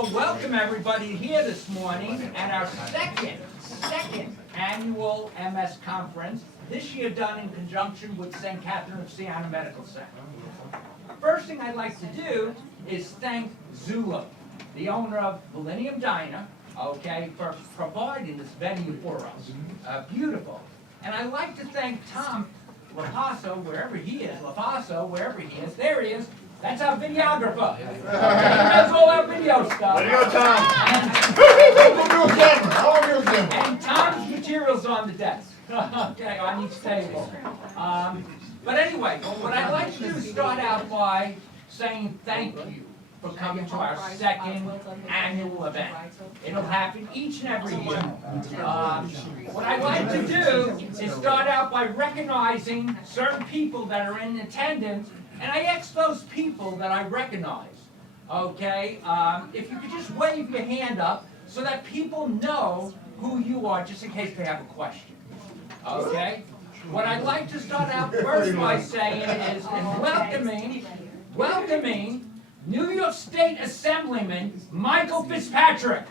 Well, welcome everybody here this morning at our second annual MS conference, this year done in conjunction with St. Catherine of Siena Medical Center. First thing I'd like to do is thank Zula, the owner of Millennium Diner, okay, for providing this venue for us. Beautiful. And I'd like to thank Tom LaPasso, wherever he is, there he is. That's our videographer. That's all our video stuff. There you go, Tom. And Tom's materials on the desk. Okay, on each table. But anyway, what I'd like to do is start out by saying thank you for coming to our second annual event. It'll happen each and every year. What I'd like to do is start out by recognizing certain people that are in attendance. And I ask those people that I recognize, okay, if you could just wave your hand up so that people know who you are, just in case they have a question, okay? What I'd like to start out first by saying is welcoming New York State Assemblyman Michael Fitzpatrick.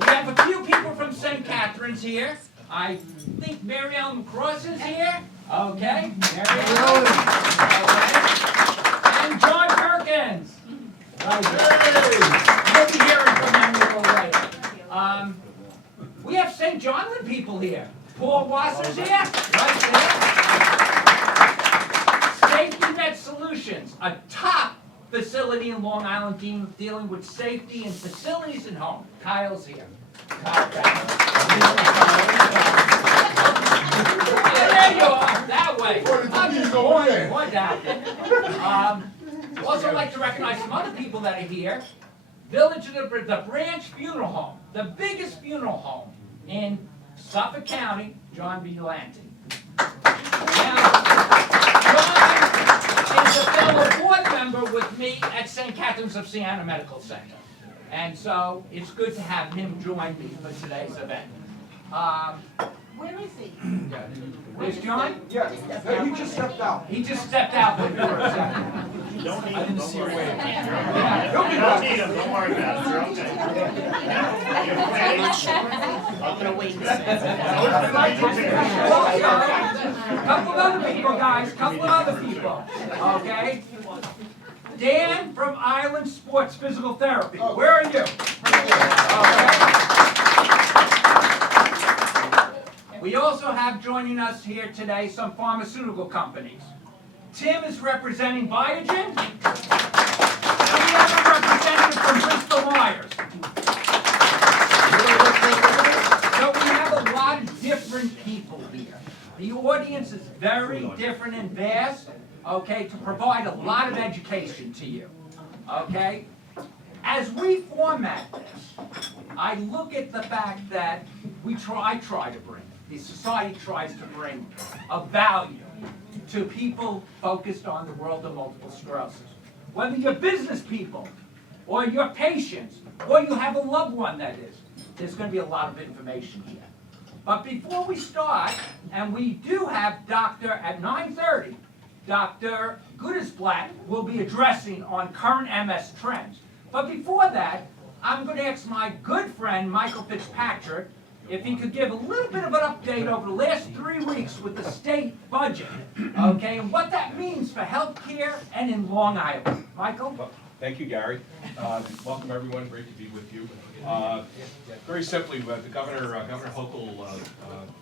We have a few people from St. Catherine's here. I think Mary Ellen Cross is here. Okay, Mary Ellen. Okay. And John Perkins. You'll be hearing from them a little later. We have St. Johnland people here. Paul Wasser's here, right there. Safety Net Solutions, a top facility in Long Island dealing with safety in facilities and home. Kyle's here. Kyle, there you are, that way. I'm just going down. Also like to recognize some other people that are here. Village of the Branch Funeral Home, the biggest funeral home in Suffolk County, John B. Lanty. Now, John is a fellow board member with me at St. Catherine's of Siena Medical Center. And so it's good to have him join me for today's event. Where is he? Where's John? Yeah, he just stepped out. He just stepped out for a second. I didn't see your wave. Don't need him, don't worry about it, you're okay. I'm gonna wait and Couple of other people, guys. Couple of other people. Okay. Dan from Island Sports Physical Therapy. Where are you? Okay. We also have joining us here today some pharmaceutical companies. Tim is representing Biogen. And we have a representative from Bristol Myers. So we have a lot of different people here. The audience is very different and vast, okay, to provide a lot of education to you, okay? As we format this, I look at the fact that I try to bring, the society tries to bring a value to people focused on the world of multiple sclerosis. Whether you're business people, or you're patients, or you have a loved one that is, there's going to be a lot of information here. But before we start, and we do have at 9:30, Dr. Goodisblatt will be addressing on current MS trends. But before that, I'm going to ask my good friend, Michael Fitzpatrick, if he could give a little bit of an update over the last 3 weeks with the state budget, okay, and what that means for healthcare and in Long Island. Michael? Well, thank you, Gary. Welcome, everyone. Great to be with you. Very simply, the Governor Hochul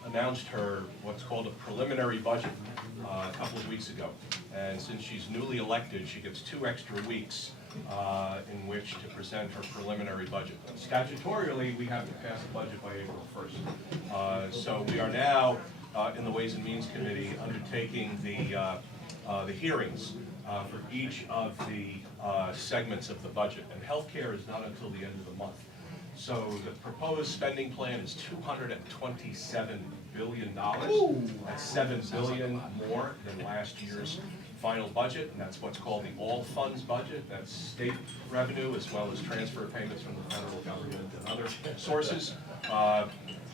announced her what's called a preliminary budget a couple of weeks ago. And since she's newly elected, she gets 2 extra weeks in which to present her preliminary budget. Statutorily, we have to pass the budget by April 1st. So we are now in the Ways and Means Committee undertaking the hearings for each of the segments of the budget. And healthcare is not until the end of the month. So the proposed spending plan is $227 billion. That's $7 billion more than last year's final budget, and that's what's called the all funds budget. That's state revenue as well as transfer payments from the federal government and other sources.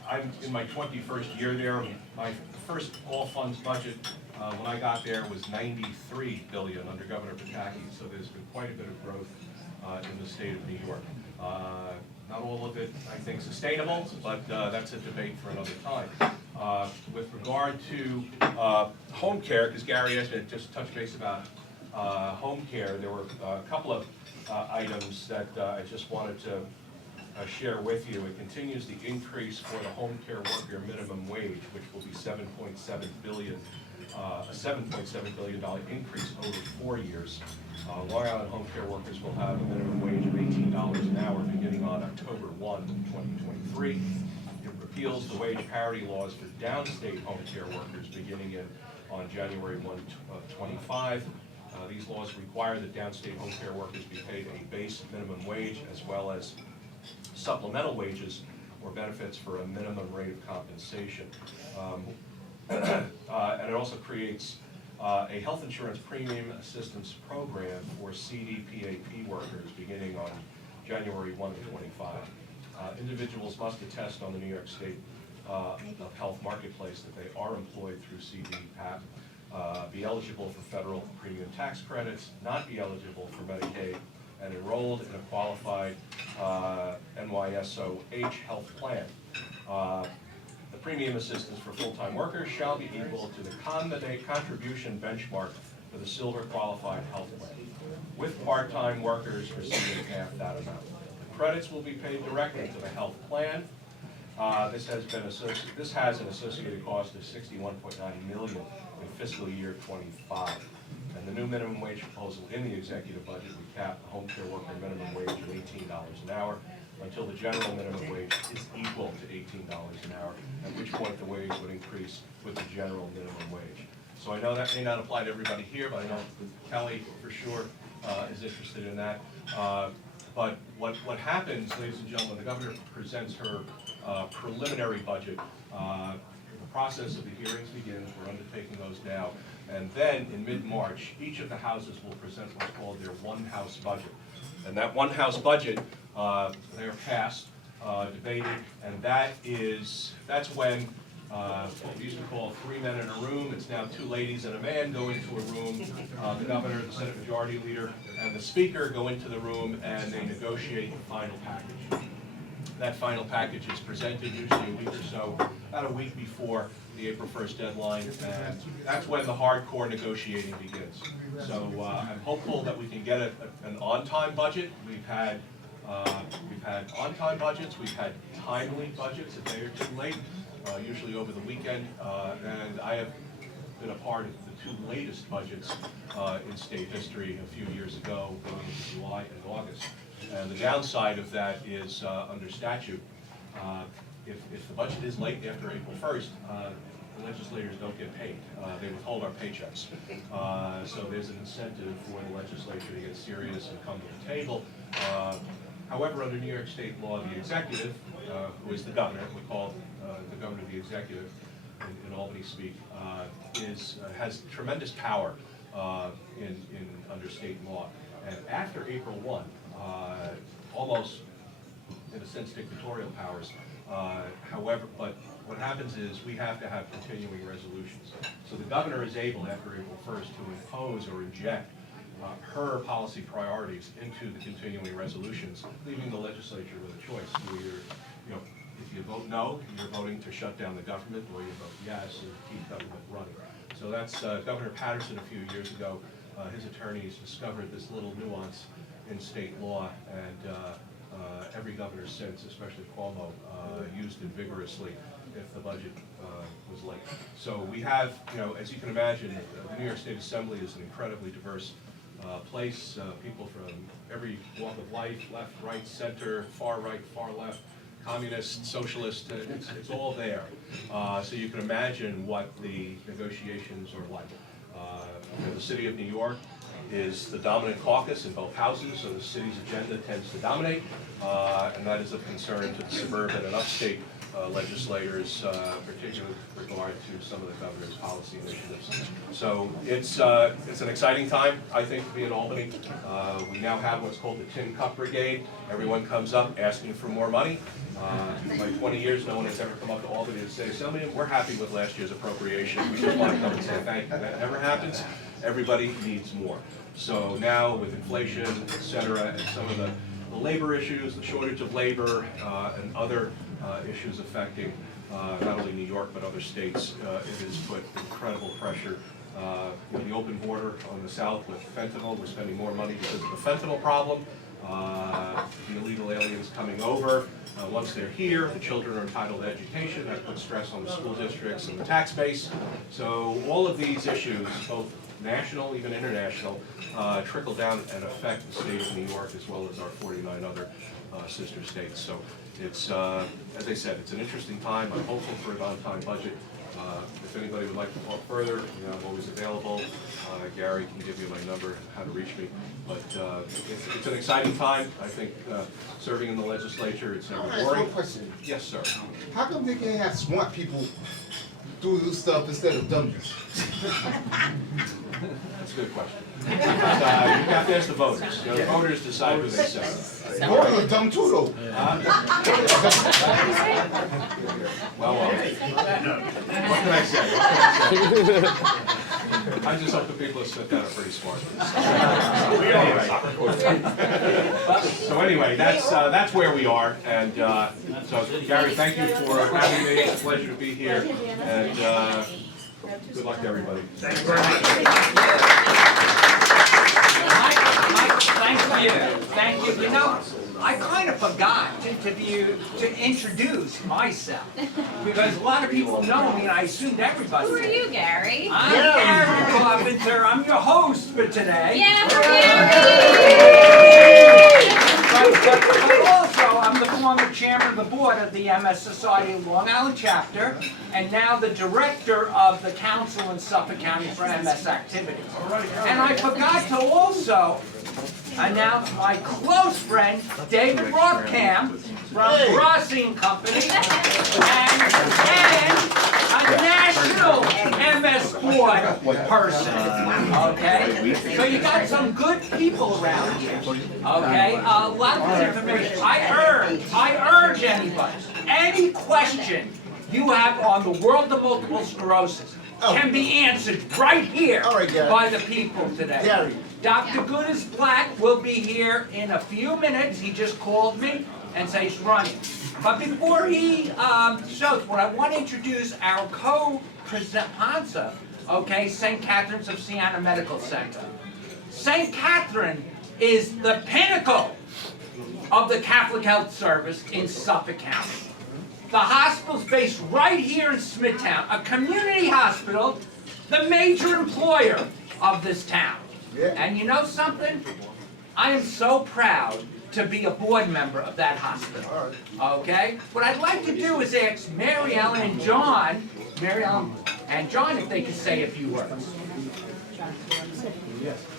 I'm in my 21st year there. My first all funds budget When I got there, it was $93 billion under Governor Pataki, so there's been quite a bit of growth in the state of New York. Not all of it, I think, sustainable, but that's a debate for another time. With regard to home care, because Gary asked me to just touch base about home care, there were a couple of items that I just wanted to share with you. It continues the increase for the home care worker minimum wage, which will be $7.7 billion, a $7.7 billion increase over 4 years. Long Island home care workers will have a minimum wage of $18 an hour beginning on October 1, 2023. It repeals the wage parity laws for downstate home care workers beginning on January 1, 25. These laws require that downstate home care workers be paid a base minimum wage as well as supplemental wages or benefits for a minimum rate of compensation. And it also creates a health insurance premium assistance program for CDPAP workers beginning on January 1 of 25. Individuals must attest on the New York State Health Marketplace that they are employed through CDPAP, be eligible for federal premium tax credits, not be eligible for Medicaid, and enrolled in a qualified NYSOH health plan. The premium assistance for full-time workers shall be equal to the contribution benchmark for the silver qualified health plan, with part-time workers receiving half that amount. The credits will be paid directly to the health plan. This has an associated cost of $61.9 million in fiscal year 25. And the new minimum wage proposal in the executive budget would cap the home care worker minimum wage at $18 an hour until the general minimum wage is equal to $18 an hour, at which point the wage would increase with the general minimum wage. So I know that may not apply to everybody here, but I know Kelly for sure is interested in that. But what happens, ladies and gentlemen, the governor presents her preliminary budget. The process of the hearings begins. We're undertaking those now. And then in mid-March, each of the houses will present what's called their one-house budget. And that one-house budget, they're passed, debated, and that's when we used to call 3 men in a room. It's now 2 ladies and a man go into a room. The governor, the Senate Majority Leader, and the Speaker go into the room and they negotiate the final package. That final package is presented usually a week or so, about a week before the April 1st deadline, and that's when the hardcore negotiating begins. So I'm hopeful that we can get an on-time budget. We've had on-time budgets, we've had timely budgets a day or two late, usually over the weekend, and I have been a part of the 2 latest budgets in state history a few years ago, going into July and August. And the downside of that is under statute, if the budget is late after April 1st, the legislators don't get paid. They withhold our paychecks. So there's an incentive for the legislature to get serious and come to the table. However, under New York State law, the executive, who is the governor, we call the governor the executive in Albany speak, has tremendous power under state law. And after April 1, almost in a sense dictatorial powers. However, but what happens is we have to have continuing resolutions. So the governor is able, after April 1st, to impose or inject her policy priorities into the continuing resolutions, leaving the legislature with a choice. If you vote no, you're voting to shut down the government, or you vote yes and keep government running. So that's Governor Patterson a few years ago. His attorneys discovered this little nuance in state law, and every governor since, especially Cuomo, used it vigorously if the budget was late. So we have, as you can imagine, the New York State Assembly is an incredibly diverse place. People from every walk of life, left, right, center, far right, far left, communist, socialist, it's all there. So you can imagine what the negotiations are like. The city of New York is the dominant caucus in both houses, so the city's agenda tends to dominate, and that is of concern to the suburban and upstate legislators, particularly with regard to some of the governor's policy initiatives. So it's an exciting time, I think, to be in Albany. We now have what's called the Tin Cup Brigade. Everyone comes up asking for more money. In my 20 years, no one has ever come up to Albany and say, we're happy with last year's appropriation. We just want to come and say thank you. That never happens. Everybody needs more. So now with inflation, et cetera, and some of the labor issues, the shortage of labor, and other issues affecting not only New York but other states, it has put incredible pressure. With the open border on the south with fentanyl, we're spending more money because of the fentanyl problem. The illegal aliens coming over. Once they're here, the children are entitled to education. That puts stress on the school districts and the tax base. So all of these issues, both national, even international, trickle down and affect the state of New York as well as our 49 other sister states. So it's, as I said, it's an interesting time. I'm hopeful for an on-time budget. If anybody would like to talk further, I'm always available. Gary can give you my number, how to reach me. But it's an exciting time. I think serving in the legislature, it's never boring. One question. Yes, sir. How come they can't have smart people do this stuff instead of dummies? That's a good question. You have to ask the voters. The voters decide who they send. Voters are dumb too, though. Well, what can I say? I just hope the people that sit down are pretty smart. So anyway, that's where we are. And so, Gary, thank you for having me. It's a pleasure to be here. And good luck to everybody. Thank you very much. Thank you. Thank you. You know, I kind of forgot to introduce myself because a lot of people know me, and I assumed everybody. Who are you, Gary? I'm Gary Carpenter. I'm your host for today. Yeah, But also, I'm the former chairman of the board of the MS Society of Long Island chapter, and now the director of the council in Suffolk County for MS activities. And I forgot to also announce my close friend, David Rothkamp from Rossing Company, and a national MS board person, okay? So you got some good people around here, okay? A lot of good information. I urge anybody, any question you have on the world of multiple sclerosis can be answered right here by the people today. Dr. Goodis Black will be here in a few minutes. He just called me and said he's running. But before he shows, what I want to introduce our co-sponsor, okay, St. Catherine's of Siena Medical Center. St. Catherine is the pinnacle of the Catholic Health Service in Suffolk County. The hospital's based right here in Smithtown, a community hospital, the major employer of this town. And you know something? I am so proud to be a board member of that hospital. Okay? What I'd like to do is ask Mary Ellen and John, if they could say a few words.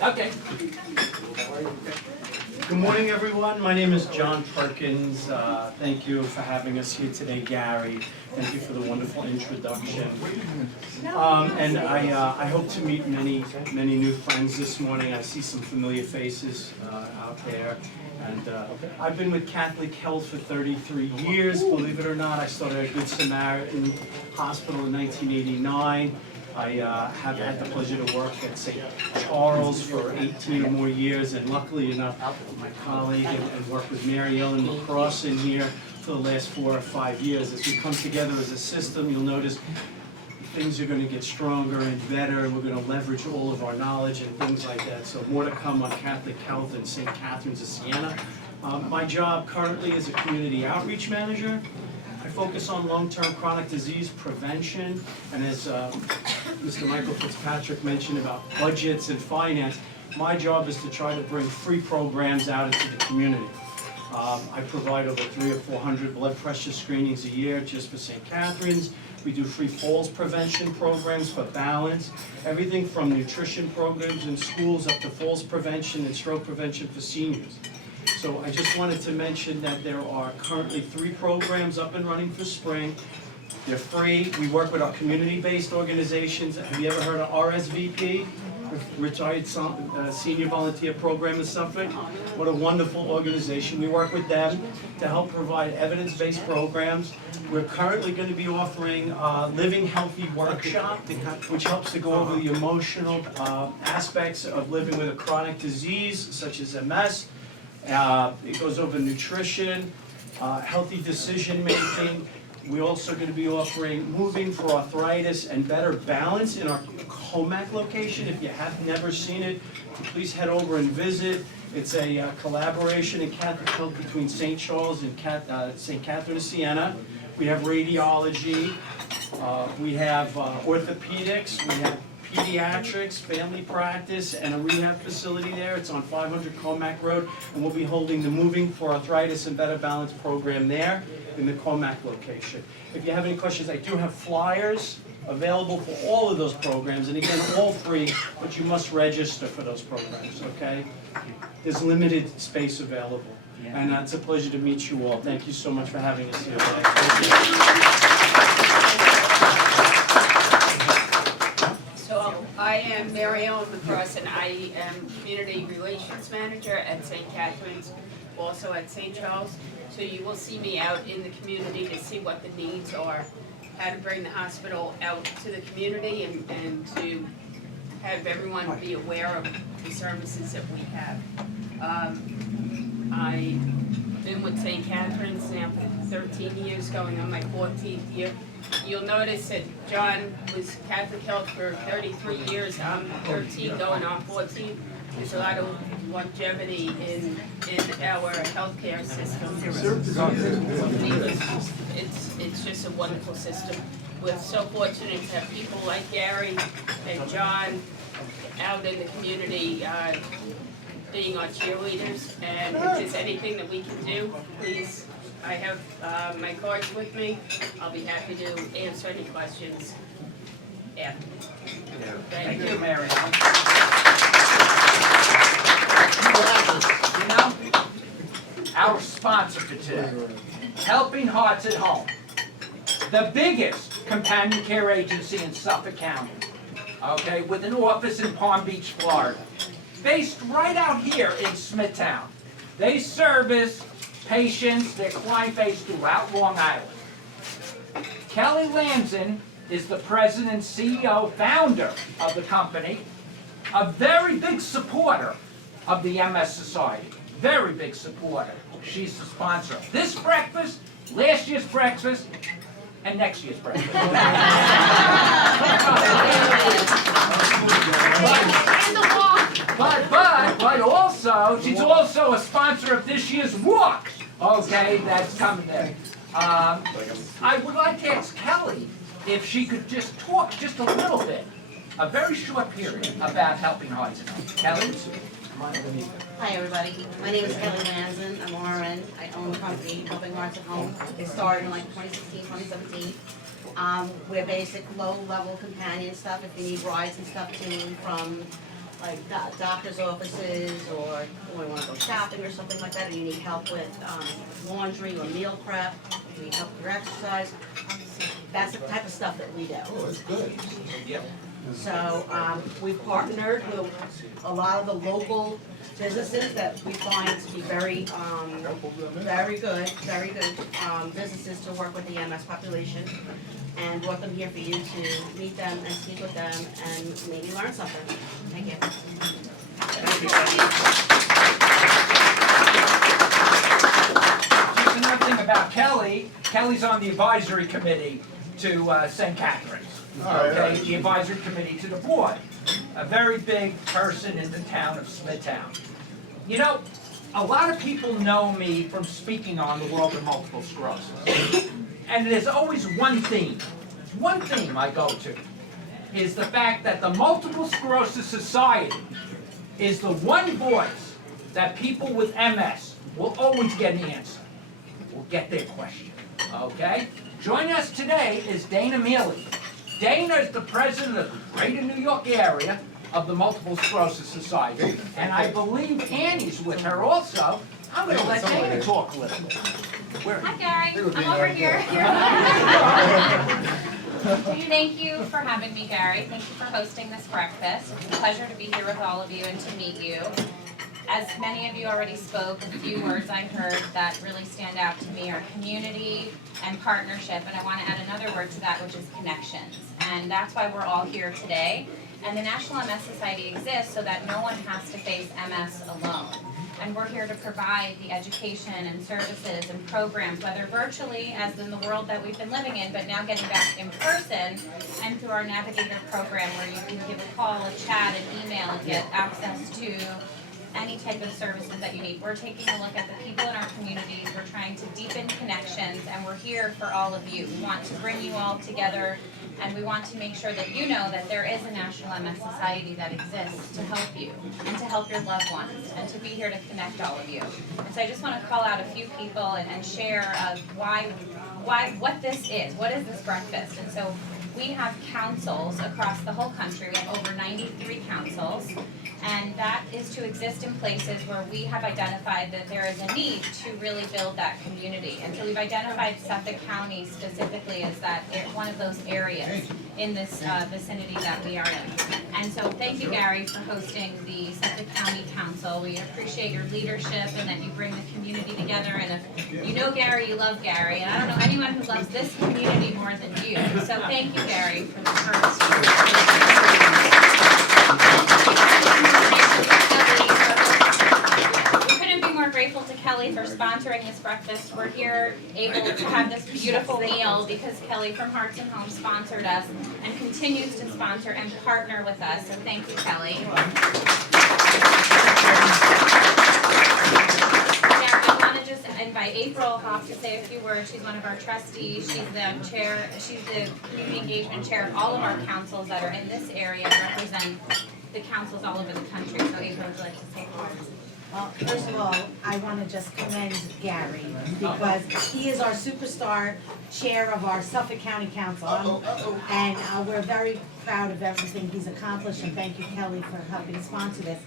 Okay. Good morning, everyone. My name is John Perkins. Thank you for having us here today, Gary. Thank you for the wonderful introduction. And I hope to meet many new friends this morning. I see some familiar faces out there. And I've been with Catholic Health for 33 years. Believe it or not, I started at Good Samaritan Hospital in 1989. I have had the pleasure to work at St. Charles for 18 more years, and luckily enough, my colleague and work with Mary Ellen LaCrosse in here for the last 4 or 5 years. As we come together as a system, you'll notice things are going to get stronger and better. We're going to leverage all of our knowledge and things like that. So more to come on Catholic Health and St. Catherine's of Siena. My job currently is a community outreach manager. I focus on long-term chronic disease prevention, and as Mr. Michael Fitzpatrick mentioned about budgets and finance, my job is to try to bring free programs out into the community. I provide over 300 or 400 blood pressure screenings a year just for St. Catherine's. We do free falls prevention programs for balance, everything from nutrition programs in schools up to falls prevention and stroke prevention for seniors. So I just wanted to mention that there are currently 3 programs up and running for spring. They're free. We work with our community-based organizations. Have you ever heard of RSVP? Retired Senior Volunteer Program in Suffolk? What a wonderful organization. We work with them to help provide evidence-based programs. We're currently going to be offering a Living Healthy workshop, which helps to go over the emotional aspects of living with a chronic disease such as MS. It goes over nutrition, healthy decision-making. We're also going to be offering moving for arthritis and better balance in our Comac location. If you have never seen it, please head over and visit. It's a collaboration in Catholic Health between St. Charles and St. Catherine of Siena. We have radiology, we have orthopedics, we have pediatrics, family practice, and a rehab facility there. It's on 500 Comac Road, and we'll be holding the Moving for Arthritis and Better Balance program there in the Comac location. If you have any questions, I do have flyers available for all of those programs, and again, all free, but you must register for those programs, okay? There's limited space available, and it's a pleasure to meet you all. Thank you so much for having us here today. So I am Mary Ellen McCross, I am Community Relations Manager at St. Catherine's, also at St. Charles. So you will see me out in the community to see what the needs are, how to bring the hospital out to the community and to have everyone be aware of the services that we have. I've been with St. Catherine's now for 13 years, going on my 14th year. You'll notice that John was Catholic Health for 33 years, I'm 13 going on 14. There's a lot of longevity in our healthcare system. It's just a wonderful system. We're so fortunate to have people like Gary and John out in the community being our cheerleaders. And if there's anything that we can do, please, I have my cards with me. I'll be happy to answer any questions after. Thank you. Mary. You know, our sponsor for today, Helping Hearts at Home, the biggest companion care agency in Suffolk County, okay, with an office in Palm Beach, Florida, based right out here in Smithtown. They service patients, their client base throughout Long Island. Kelly Lanzin is the president, CEO, founder of the company, a very big supporter of the MS Society. Very big supporter. She's the sponsor of this breakfast, last year's breakfast, and next year's breakfast. But also, she's also a sponsor of this year's walk. Okay, that's coming there. I would like to ask Kelly if she could just talk just a little bit, a very short period, about Helping Hearts at Home. Kelly? Hi, everybody. My name is Kelly Lanzin. I'm RN. I own the company, Helping Hearts at Home. It started in like 2016, 2017. We're basic low-level companion stuff. If you need rides and stuff to and from like doctor's offices, or you want to go shopping or something like that, or you need help with laundry or meal prep, you need help with your exercise. That's the type of stuff that we do. Oh, that's good. Yep. So we've partnered with a lot of the local businesses that we find to be very good businesses to work with the MS population, and brought them here for you to meet them and speak with them and maybe learn something. Thank you. Just another thing about Kelly, Kelly's on the advisory committee to St. Catherine's. Okay, the advisory committee to the board. A very big person in the town of Smithtown. You know, a lot of people know me from speaking on the world of multiple sclerosis. And there's always one theme I go to, is the fact that the Multiple Sclerosis Society is the one voice that people with MS will always get an answer, will get their question, okay? Joining us today is Dana Mealy. Dana is the president of the Greater New York area of the Multiple Sclerosis Society. And I believe Annie's with her also. I'm gonna let Dana talk a little bit. Hi Gary, I'm over here. Thank you for having me, Gary. Thank you for hosting this breakfast. It's a pleasure to be here with all of you and to meet you. As many of you already spoke, a few words I heard that really stand out to me are community and partnership, and I want to add another word to that, which is connections. And that's why we're all here today. And the National MS Society exists so that no one has to face MS alone. And we're here to provide the education and services and programs, whether virtually, as in the world that we've been living in, but now getting back in person, and through our Navigator program where you can give a call, a chat, an email, and get access to any type of services that you need. We're taking a look at the people in our communities, we're trying to deepen connections, and we're here for all of you. We want to bring you all together, and we want to make sure that you know that there is a National MS Society that exists to help you, and to help your loved ones, and to be here to connect all of you. And so I just want to call out a few people and share what this is. What is this breakfast? And so we have councils across the whole country. We have over 93 councils, and that is to exist in places where we have identified that there is a need to really build that community. And so we've identified Suffolk County specifically as one of those areas in this vicinity that we are in. And so thank you, Gary, for hosting the Suffolk County Council. We appreciate your leadership and that you bring the community together. And if you know Gary, you love Gary. And I don't know anyone who loves this community more than you. So thank you, Gary, for the first. We couldn't be more grateful to Kelly for sponsoring this breakfast. We're here able to have this beautiful meal because Kelly from Hearts and Homes sponsored us and continues to sponsor and partner with us. So thank you, Kelly. Now, I want to just invite April Hoff to say a few words. She's one of our trustees. She's the community engagement chair of all of our councils that are in this area and represent the councils all over the country. So April, would you like to say words? Well, first of all, I want to just commend Gary because he is our superstar chair of our Suffolk County Council. And we're very proud of everything he's accomplished, and thank you, Kelly, for helping sponsor this.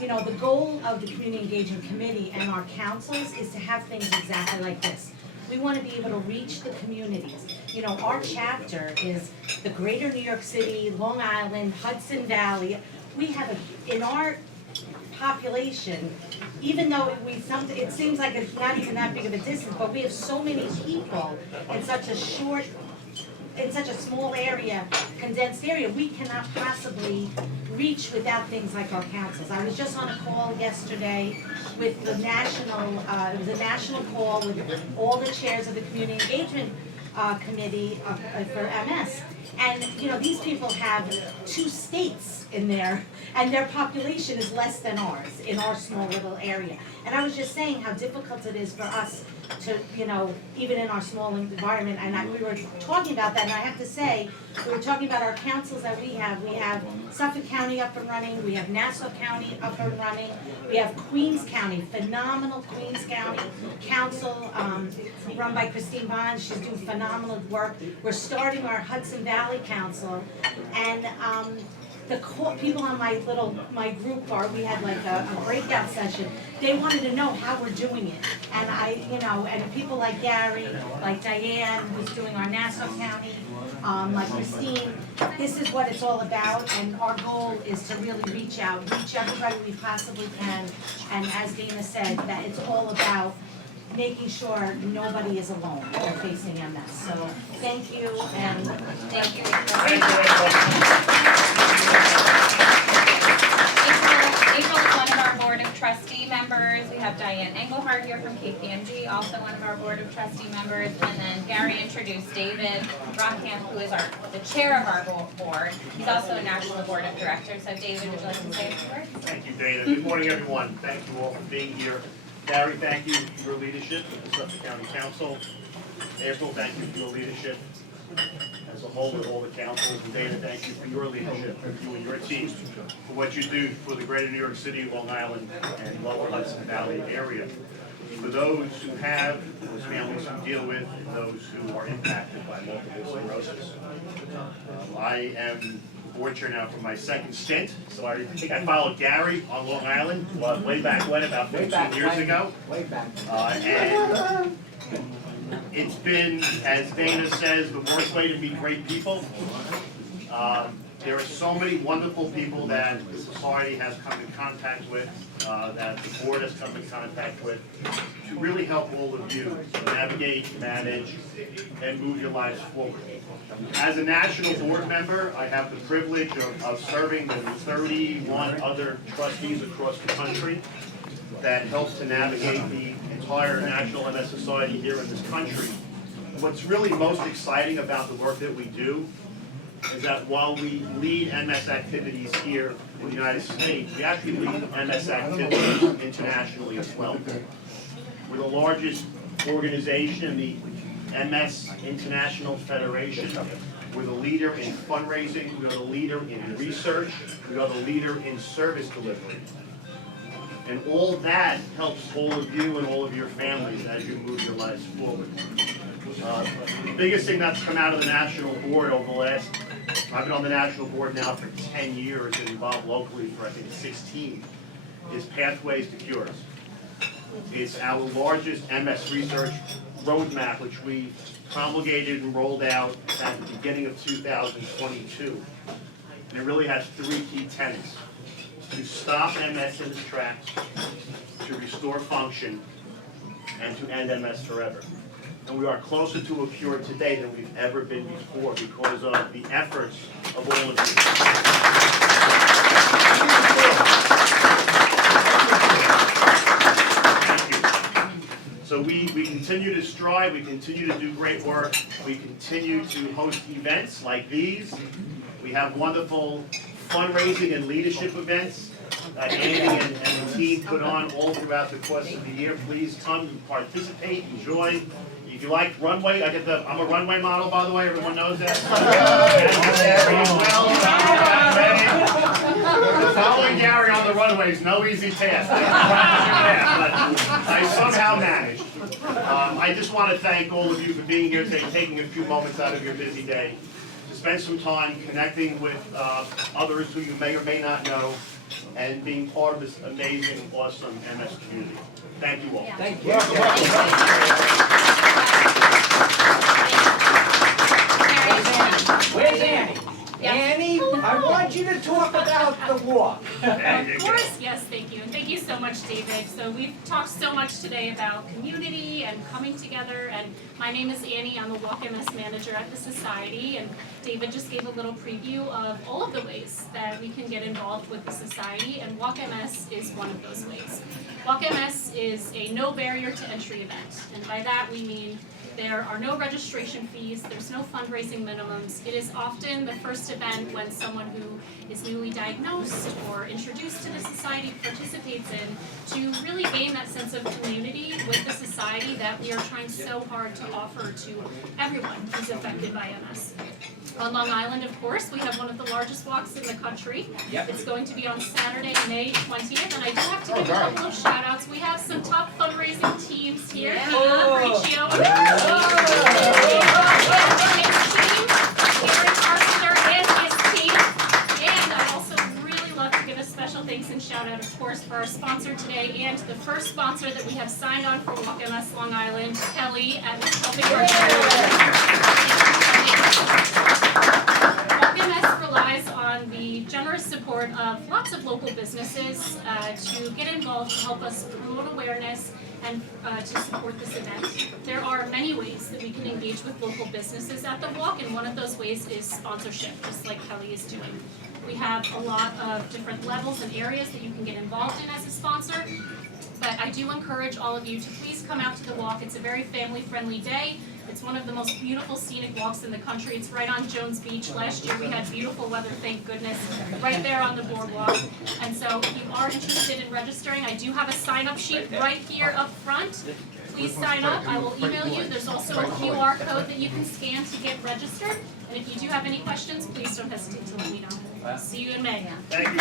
You know, the goal of the Community Engagement Committee and our councils is to have things exactly like this. We want to be able to reach the communities. You know, our chapter is the greater New York City, Long Island, Hudson Valley. We have in our population, even though it seems like it's not even that big of a distance, but we have so many people in such a small area, condensed area, we cannot possibly reach without things like our councils. I was just on a call yesterday with the it was a national call with all the chairs of the Community Engagement Committee for MS. And, you know, these people have 2 states in there, and their population is less than ours in our small little area. And I was just saying how difficult it is for us to, you know, even in our small environment, and we were talking about that, and I have to say, we were talking about our councils that we have. We have Suffolk County up and running, we have Nassau County up and running, we have Queens County, phenomenal Queens County Council, run by Christine Bonds. She's doing phenomenal work. We're starting our Hudson Valley Council, and people on my group we had like a breakout session. They wanted to know how we're doing it. And and people like Gary, like Diane, who's doing our Nassau County, like Christine, this is what it's all about, and our goal is to really reach everybody we possibly can, and as Dana said, that it's all about making sure nobody is alone or facing MS. So thank you, and thank you. April is one of our Board of Trustee members. We have Diane Engelhardt here from KPMG, also one of our Board of Trustee members. And then Gary introduced David Rockham, who is the chair of our board. He's also a National Board of Directors. So David, would you like to say a few words? Thank you, Dana. Good morning, everyone. Thank you all for being here. Gary, thank you for your leadership with the Suffolk County Council. April, thank you for your leadership as a whole with all the councils. And Dana, thank you for your leadership, you and your team, for what you do for the greater New York City, Long Island, and lower Hudson Valley area. For those who have, those families who deal with, and those who are impacted by multiple sclerosis. I am board chair now for my second stint. So I think I followed Gary on Long Island way back when, about 15 years ago. Way back. And it's been, as Dana says, the worst way to meet great people. There are so many wonderful people that the society has come in contact with, that the board has come in contact with, to really help all of you navigate, manage, and move your lives forward. As a national board member, I have the privilege of serving with 31 other trustees across the country that help to navigate the entire National MS Society here in this country. What's really most exciting about the work that we do is that while we lead MS activities here in the United States, we actually lead MS activities internationally as well. We're the largest organization, the MS International Federation. We're the leader in fundraising, we are the leader in research, we are the leader in service delivery. And all that helps all of you and all of your families as you move your lives forward. The biggest thing that's come out of the national board over the last, I've been on the national board now for 10 years and involved locally for I think 16, is Pathways to Cures. It's our largest MS research roadmap, which we promulgated and rolled out at the beginning of 2022. And it really has three key tenets: to stop MS in its tracks, to restore function, and to end MS forever. And we are closer to a cure today than we've ever been before because of the efforts of all of you. Thank you. So we continue to strive, we continue to do great work, we continue to host events like these. We have wonderful fundraising and leadership events that Andy and the team put on all throughout the course of the year. Please come, participate, enjoy. If you like runway, I'm a runway model, by the way, everyone knows that. Following Gary on the runway is no easy task. But I somehow managed. I just want to thank all of you for being here today, taking a few moments out of your busy day to spend some time connecting with others who you may or may not know, and being part of this amazing, awesome MS community. Thank you all. Thank you. Where's Annie? Annie, I want you to talk about the walk. Of course, yes, thank you. And thank you so much, David. So we've talked so much today about community and coming together. And my name is Annie. I'm the Walk MS manager at the Society. And David just gave a little preview of all of the ways that we can get involved with the Society. And Walk MS is one of those ways. Walk MS is a no barrier to entry event. And by that we mean there are no registration fees, there's no fundraising minimums. It is often the first event when someone who is newly diagnosed or introduced to the Society participates in to really gain that sense of community with the Society that we are trying so hard to offer to everyone who's affected by MS. On Long Island, of course, we have one of the largest walks in the country. Yep. It's going to be on Saturday, May 20th, and I do have to give a couple of shout outs. We have some top fundraising teams here. Riccio, Aaron Arthur and his team. And I also really love to give a special thanks and shout out, of course, for our sponsor today and the first sponsor that we have signed on for Walk MS Long Island, Kelly at Helping Walk MS relies on the generous support of lots of local businesses to get involved, to help us promote awareness and to support this event. There are many ways that we can engage with local businesses at the walk, and one of those ways is sponsorship, just like Kelly is doing. We have a lot of different levels and areas that you can get involved in as a sponsor, but I do encourage all of you to please come out to the walk. It's a very family-friendly day. It's one of the most beautiful scenic walks in the country. It's right on Jones Beach. Last year we had beautiful weather, thank goodness, right there on the boardwalk. And so if you are interested in registering, I do have a sign-up sheet right here up front. Please sign up. I will email you. There's also a QR code that you can scan to get registered. And if you do have any questions, please don't hesitate to let me know. See you in May. Thank you,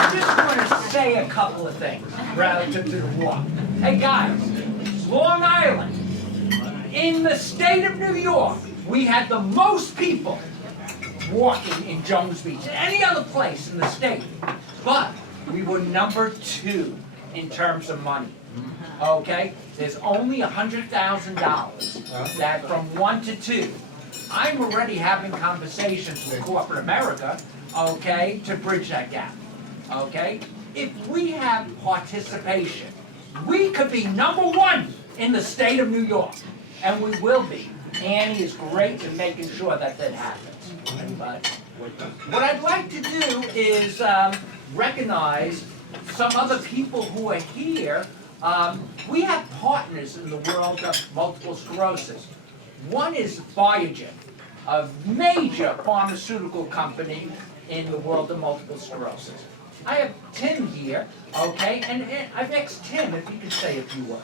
I just want to say a couple of things relative to the walk. Hey guys, Long Island, in the state of New York, We had the most people walking in Jones Beach than any other place in the state. But we were number 2 in terms of money. Okay? There's only $100,000 that from 1 to 2. I'm already having conversations with corporate America, okay, to bridge that gap. Okay? If we have participation, we could be number 1 in the state of New York. And we will be. Annie is great in making sure that that happens. But what I'd like to do is recognize some other people who are here. We have partners in the world of multiple sclerosis. One is Biogen, a major pharmaceutical company in the world of multiple sclerosis. I have Tim here, okay, and I've asked Tim if he could say a few words.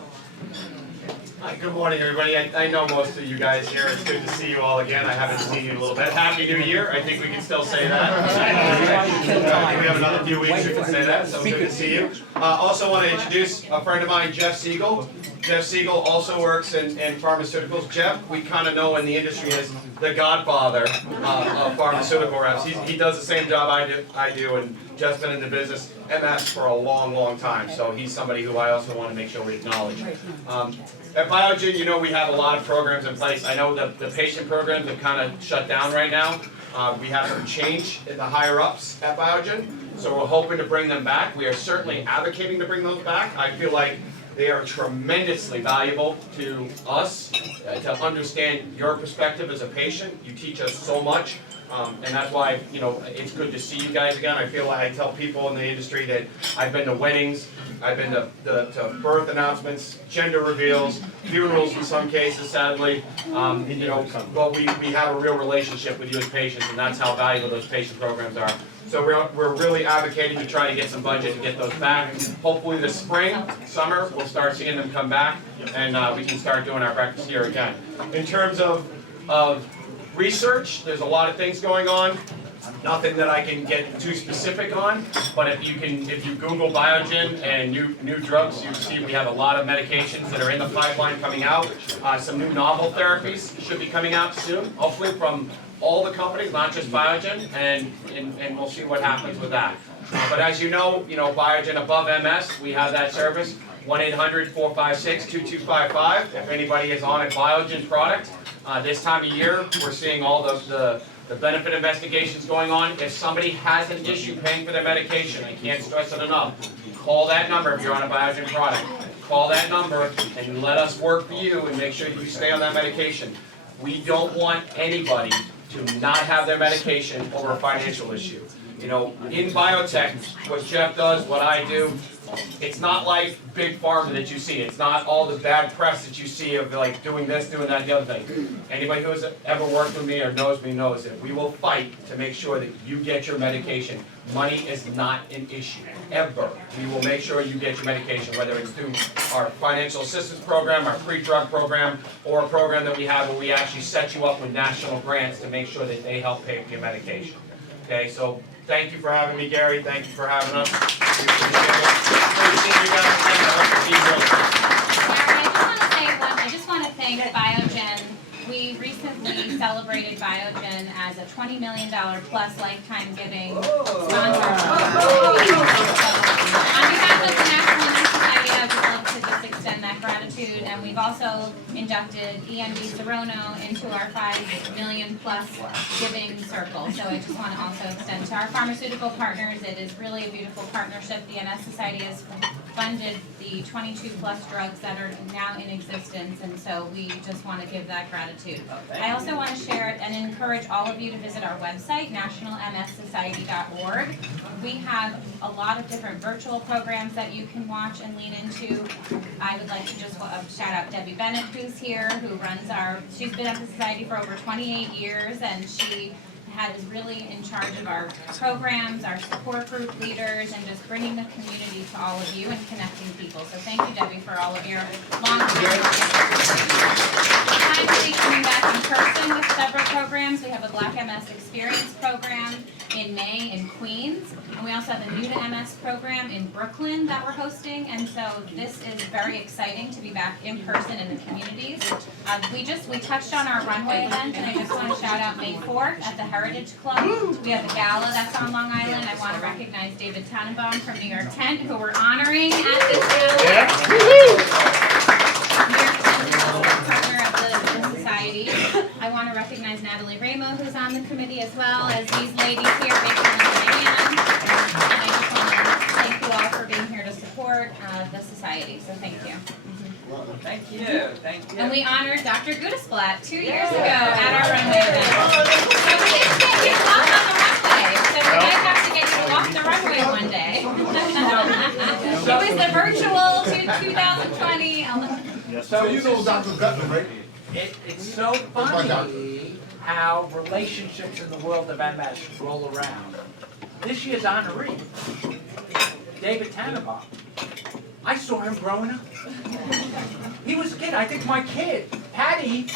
Hi, good morning, everybody. I know most of you guys here. It's good to see you all again. I haven't seen you in a little bit. Happy New Year. I think we can still say that. We have another few weeks we can say that, so good to see you. Also want to introduce a friend of mine, Jeff Siegel. Jeff Siegel also works in pharmaceuticals. Jeff, we kind of know in the industry as the godfather of pharmaceutical reps. He does the same job I do, and Jeff's been in the business, MS, for a long, long time. So he's somebody who I also want to make sure we acknowledge. At Biogen, you know, we have a lot of programs in place. I know that the patient programs have kind of shut down right now. We have some change in the higher-ups at Biogen, so we're hoping to bring them back. We are certainly advocating to bring those back. I feel like they are tremendously valuable to us, to understand your perspective as a patient. You teach us so much, and that's why, you know, it's good to see you guys again. I feel like I tell people in the industry that I've been to weddings, I've been to birth announcements, gender reveals, funerals in some cases, sadly. You know, but we have a real relationship with you as patients, and that's how valuable those patient programs are. So we're really advocating to try to get some budget to get those back. Hopefully this spring, summer, we'll start seeing them come back, and we can start doing our breakfast here again. In terms of research, there's a lot of things going on. Nothing that I can get too specific on, but if you Google Biogen and new drugs, you see we have a lot of medications that are in the pipeline coming out. Some new novel therapies should be coming out soon, hopefully from all the companies, not just Biogen, and we'll see what happens with that. But as you know, Biogen above MS, we have that service, 1-800-456-2255. If anybody is on a Biogen product, this time of year, we're seeing all the benefit investigations going on. If somebody has an issue paying for their medication, I can't stress it enough, call that number if you're on a Biogen product. Call that number and let us work for you and make sure you stay on that medication. We don't want anybody to not have their medication over a financial issue. You know, in biotech, what Jeff does, what I do, it's not like big pharma that you see. It's not all the bad press that you see of like doing this, doing that, the other thing. Anybody who has ever worked with me or knows me knows that we will fight to make sure that you get your medication. Money is not an issue, ever. We will make sure you get your medication, whether it's through our financial assistance program, our free drug program, or a program that we have where we actually set you up with national grants to make sure that they help pay for your medication. Okay, so thank you for having me, Gary. Thank you for having us. I just want to thank Biogen. We recently celebrated Biogen as a $20 million plus lifetime giving sponsor. On behalf of the National Society, I would love to just extend that gratitude, and we've also inducted ENB Serono into our $5 million plus giving circle. So I just want to also extend to our pharmaceutical partners. It is really a beautiful partnership. The NS Society has funded the 22 plus drugs that are now in existence, and so we just want to give that gratitude. I also want to share and encourage all of you to visit our website, nationalmssociety.org. We have a lot of different virtual programs that you can watch and lean into. I would like to just shout out Debbie Bennett, who's here, who runs she's been at the Society for over 28 years, and she is really in charge of our programs, our support group leaders, and just bringing the community to all of you and connecting people. So thank you, Debbie, for all of your long time. Kindly coming back in person with several programs. We have a Black MS Experience program in May in Queens, and we also have a New to MS program in Brooklyn that we're hosting, and so this is very exciting to be back in person in the communities. We touched on our runway event, and I just want to shout out May 4th at the Heritage Club. We have a gala that's on Long Island. I want to recognize David Tannenbaum from New York Tent, who we're honoring at this gala. New York Tent is also a partner of the Society. I want to recognize Natalie Ramo, who's on the committee, as well as these ladies here, Rachel and Diane. And I just want to thank you all for being here to support the Society, so thank you. Thank you, thank you. And we honored Dr. Gudesblatt 2 years ago at our runway event. So we didn't get you to walk on the runway, so we might have to get you to walk the runway one day. It was the virtual 2020. So you know Dr. Gutman, right? It's so funny how relationships in the world of MS roll around. This year's honoree, David Tannenbaum. I saw him growing up. He was a kid. I think my kid, Patty,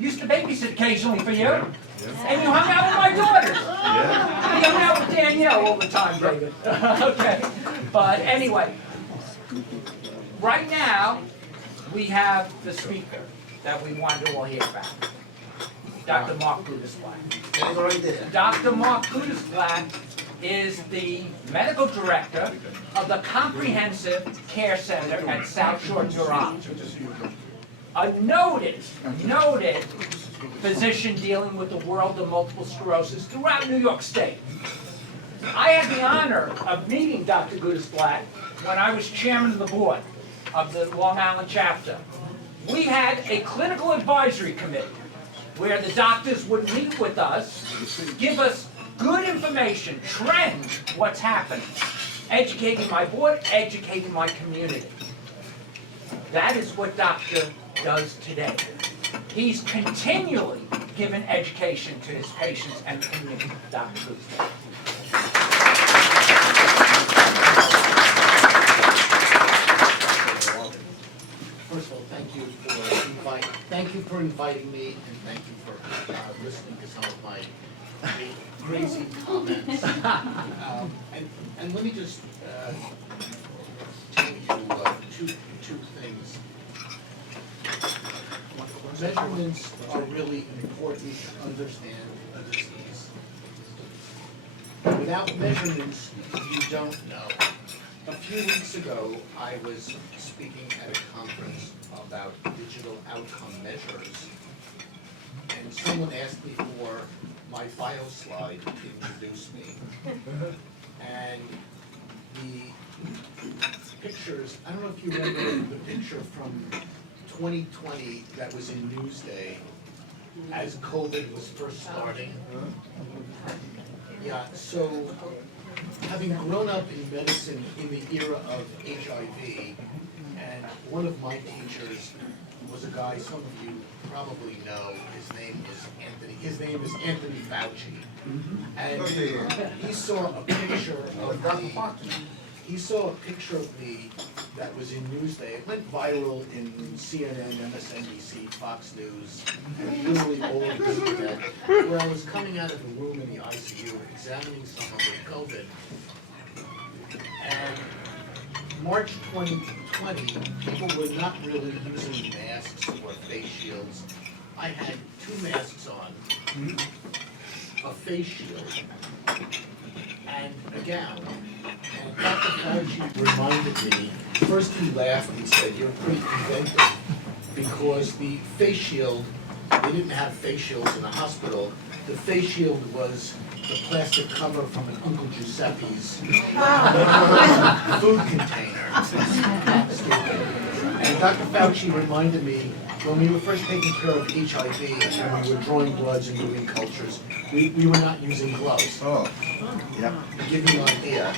used to babysit occasionally for you. And you hung out with my daughters. You hung out with Danielle all the time, David. Okay. But anyway, right now, we have the speaker that we wanted to all hear about, Dr. Mark Gudesblatt. Dr. Mark Gudesblatt is the medical director of the Comprehensive Care Center at South Shore Durham. A noted physician dealing with the world of multiple sclerosis throughout New York State. I had the honor of meeting Dr. Gudesblatt when I was chairman of the board of the Long Island chapter. We had a clinical advisory committee where the doctors would meet with us, give us good information, trend what's happening, educating my board, educating my community. That is what Doctor does today. He's continually giving education to his patients and the community. Dr. Gudesblatt. First of all, thank you for inviting me, and thank you for listening to some of my crazy comments. And let me just tell you two things. Measurements are really important to understand a disease. Without measurements, you don't know. A few weeks ago, I was speaking at a conference about digital outcome measures, and someone asked me for my bio slide to introduce me. And the pictures, I don't know if you remember the picture from 2020 that was in Newsday as COVID was first starting. Yeah, so having grown up in medicine in the era of HIV, and one of my teachers was a guy some of you probably know. His name is Anthony Fauci. And he saw a picture of me that was in Newsday. It went viral in CNN, MSNBC, Fox News, and literally all over the internet, where I was coming out of a room in the ICU examining someone with COVID. And March 2020, people were not really using masks or face shields. I had 2 masks on, a face shield, and a gown. And Dr. Fauci reminded me, first he laughed and said, "You're pretty inventive," because the face shield, they didn't have face shields in the hospital. The face shield was the plastic cover from an Uncle Giuseppe's food container. And Dr. Fauci reminded me, when we were first taking care of HIV and we were drawing bloods and doing cultures, we were not using gloves. Oh, yep. To give you an idea.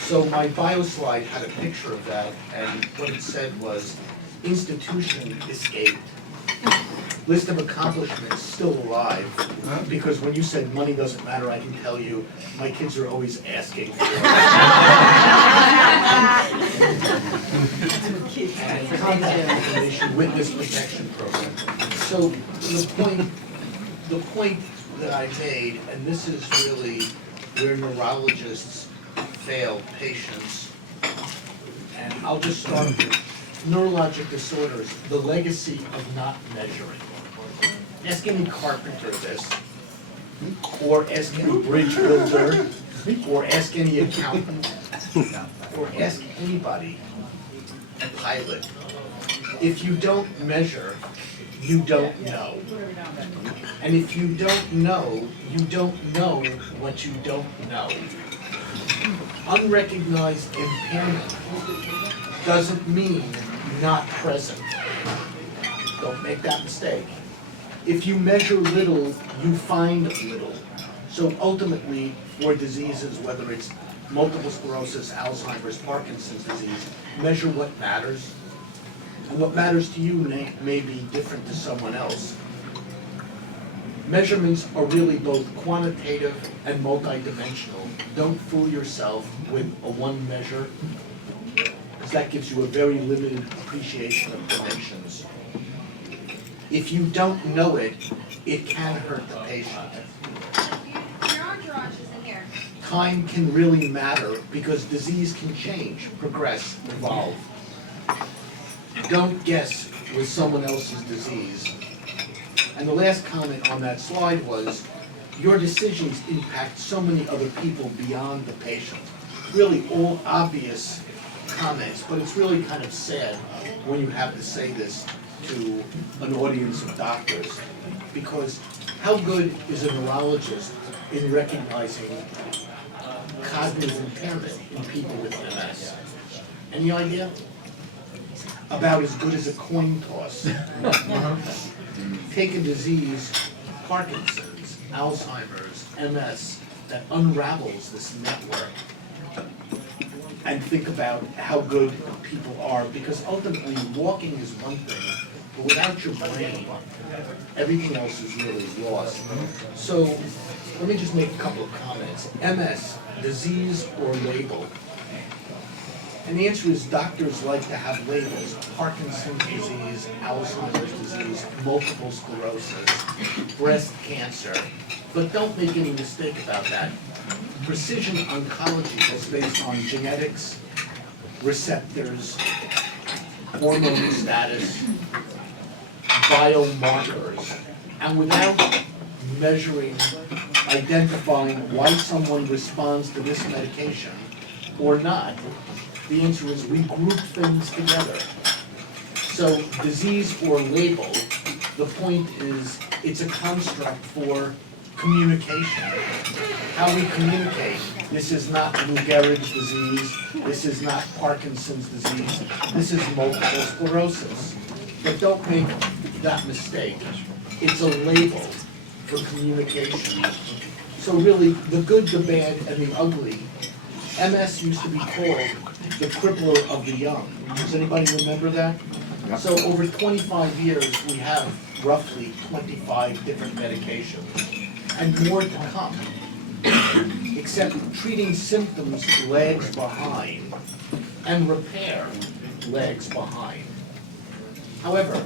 So my bio slide had a picture of that, and what it said was, institution escaped. list of accomplishments still alive, because when you said money doesn't matter, I can tell you, my kids are always asking for it. And contact information, witness protection program. So the point that I made, and this is really where neurologists fail patients, and I'll just start with neurologic disorders, the legacy of not measuring. Ask any carpenter this, or ask any bridge builder, or ask any accountant, or ask anybody, a pilot. If you don't measure, you don't know. And if you don't know what you don't know. Unrecognized impairment doesn't mean not present. Don't make that mistake. If you measure little, you find little. So ultimately, for diseases, whether it's multiple sclerosis, Alzheimer's, Parkinson's disease, measure what matters. And what matters to you may be different to someone else. Measurements are really both quantitative and multidimensional. Don't fool yourself with a one measure, because that gives you a very limited appreciation of dimensions. If you don't know it, it can hurt the patient. Your entourage is in here. Time can really matter because disease can change, progress, evolve. Don't guess with someone else's disease. And the last comment on that slide was, your decisions impact so many other people beyond the patient. Really all obvious comments, but it's really kind of sad when you have to say this to an audience of doctors, because how good is a neurologist in recognizing cognitive impairment in people with MS? Any idea? About as good as a coin toss. Take a disease, Parkinson's, Alzheimer's, MS, that unravels this network, and think about how good people are, because ultimately walking is one thing, but without your brain, everything else is really lost. So let me just make a couple of comments. MS, disease or label? And the answer is doctors like to have labels: Parkinson's disease, Alzheimer's disease, multiple sclerosis, breast cancer. But don't make any mistake about that. Precision oncology is based on genetics, receptors, hormone status, biomarkers, and without measuring, identifying why someone responds to this medication or not, the answer is we group things together. So disease or label, the point is it's a construct for communication. How we communicate. This is not Lou Gehrig's disease. This is not Parkinson's disease. This is multiple sclerosis. But don't make that mistake. It's a label for communication. So really, the good, the bad, and the ugly. MS used to be called the crippler of the young. Does anybody remember that? So over 25 years, we have roughly 25 different medications, and more to come. Except treating symptoms lags behind, and repair lags behind. However,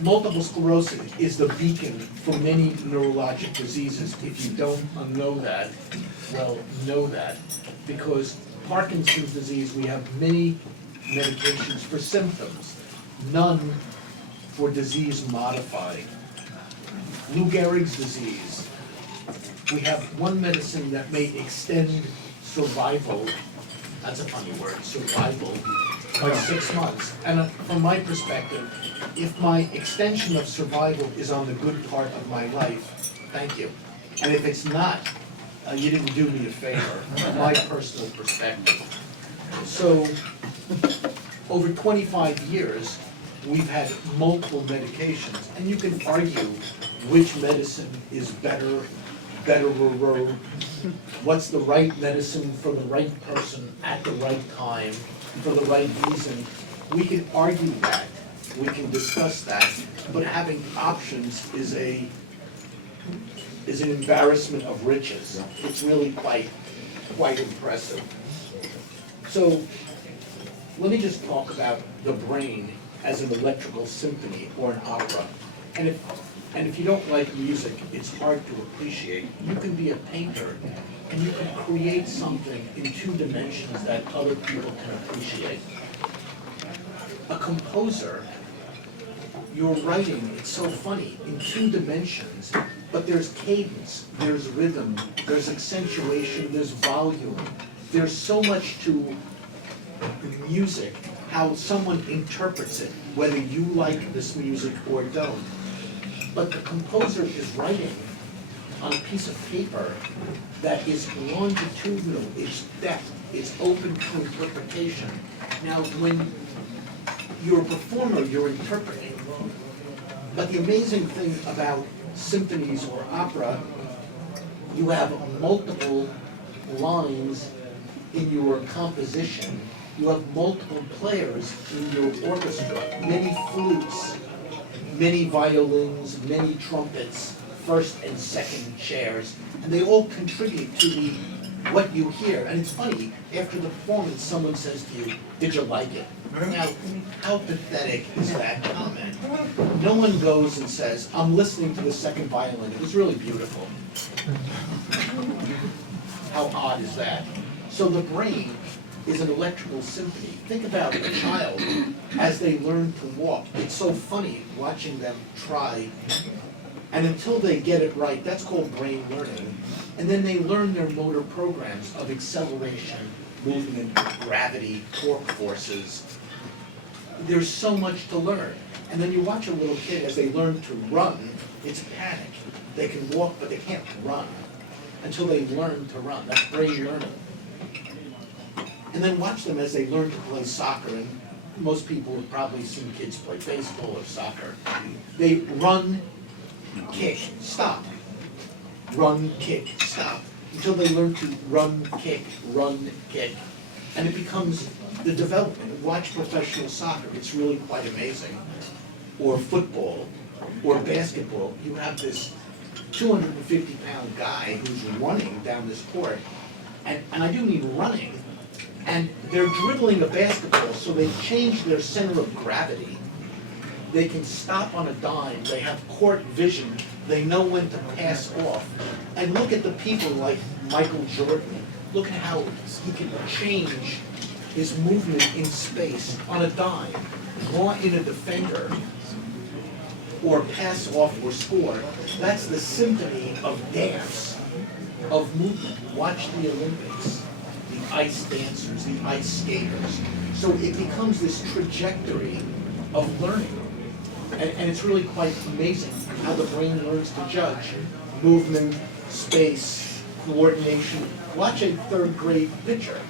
multiple sclerosis is the beacon for many neurologic diseases. If you don't know that, well, know that. Because Parkinson's disease, we have many medications for symptoms, none for disease modifying. Lou Gehrig's disease, we have one medicine that may extend survival, that's a funny word, survival, by 6 months. And from my perspective, if my extension of survival is on the good part of my life, thank you. And if it's not, you didn't do me a favor, from my personal perspective. So, over 25 years, we've had multiple medications, and you can argue which medicine is better, what's the right medicine for the right person at the right time, for the right reason. We can argue that, we can discuss that, but having options is an embarrassment of riches. It's really quite impressive. So, let me just talk about the brain as an electrical symphony or an opera. And if you don't like music, it's hard to appreciate. You can be a painter and you can create something in 2 dimensions that other people can appreciate. A composer, you're writing, it's so funny, in 2 dimensions, but there's cadence, there's rhythm, there's accentuation, there's volume. There's so much to music, how someone interprets it, whether you like this music or don't. But the composer is writing on a piece of paper that is longitudinal, it's depth, it's open to interpretation. Now, when you're a performer, you're interpreting. But the amazing thing about symphonies or opera, you have multiple lines in your composition. You have multiple players in your orchestra, many flutes, many violins, many trumpets, first and second chairs, and they all contribute to what you hear. And it's funny, after the performance, someone says to you, "Did you like it?" Now, how pathetic is that comment? No one goes and says, "I'm listening to the second violin, it was really beautiful." How odd is that? So the brain is an electrical symphony. Think about a child as they learn to walk. It's so funny watching them try, and until they get it right, that's called brain learning. And then they learn their motor programs of acceleration, movement, gravity, torque forces. There's so much to learn. And then you watch a little kid as they learn to run, it's panic. They can walk, but they can't run until they learn to run. That's brain learning. And then watch them as they learn to play soccer. And most people have probably seen kids play baseball or soccer. They run, kick, stop. Run, kick, stop. Until they learn to run, kick, and it becomes the development. Watch professional soccer, it's really quite amazing. Or football, or basketball. You have this 250-pound guy who's running down this court, and I do mean running, and they're dribbling a basketball, so they change their center of gravity. They can stop on a dime, they have court vision, they know when to pass off. And look at the people like Michael Jordan. Look at how he can change his movement in space on a dime, draw in a defender, or pass off or score. That's the symphony of dance, of movement. Watch the Olympics, the ice dancers, the ice skaters. So it becomes this trajectory of learning. And it's really quite amazing how the brain learns to judge movement, space, coordination. Watch a 3rd grade pitcher.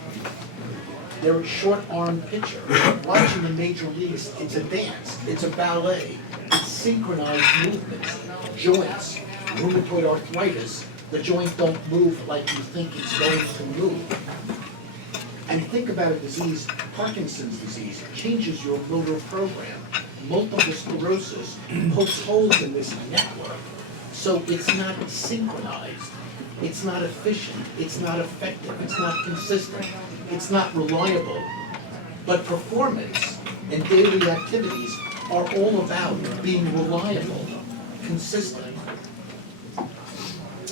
They're a short-armed pitcher. Watching the major leagues, it's a dance, it's a ballet, it's synchronized movements, joints, rheumatoid arthritis, the joint don't move like you think it's going to move. And think about a disease, Parkinson's disease, changes your motor program. Multiple sclerosis pokes holes in this network. So it's not synchronized, it's not efficient, it's not effective, it's not consistent, it's not reliable. But performance and daily activities are all about being reliable, consistent.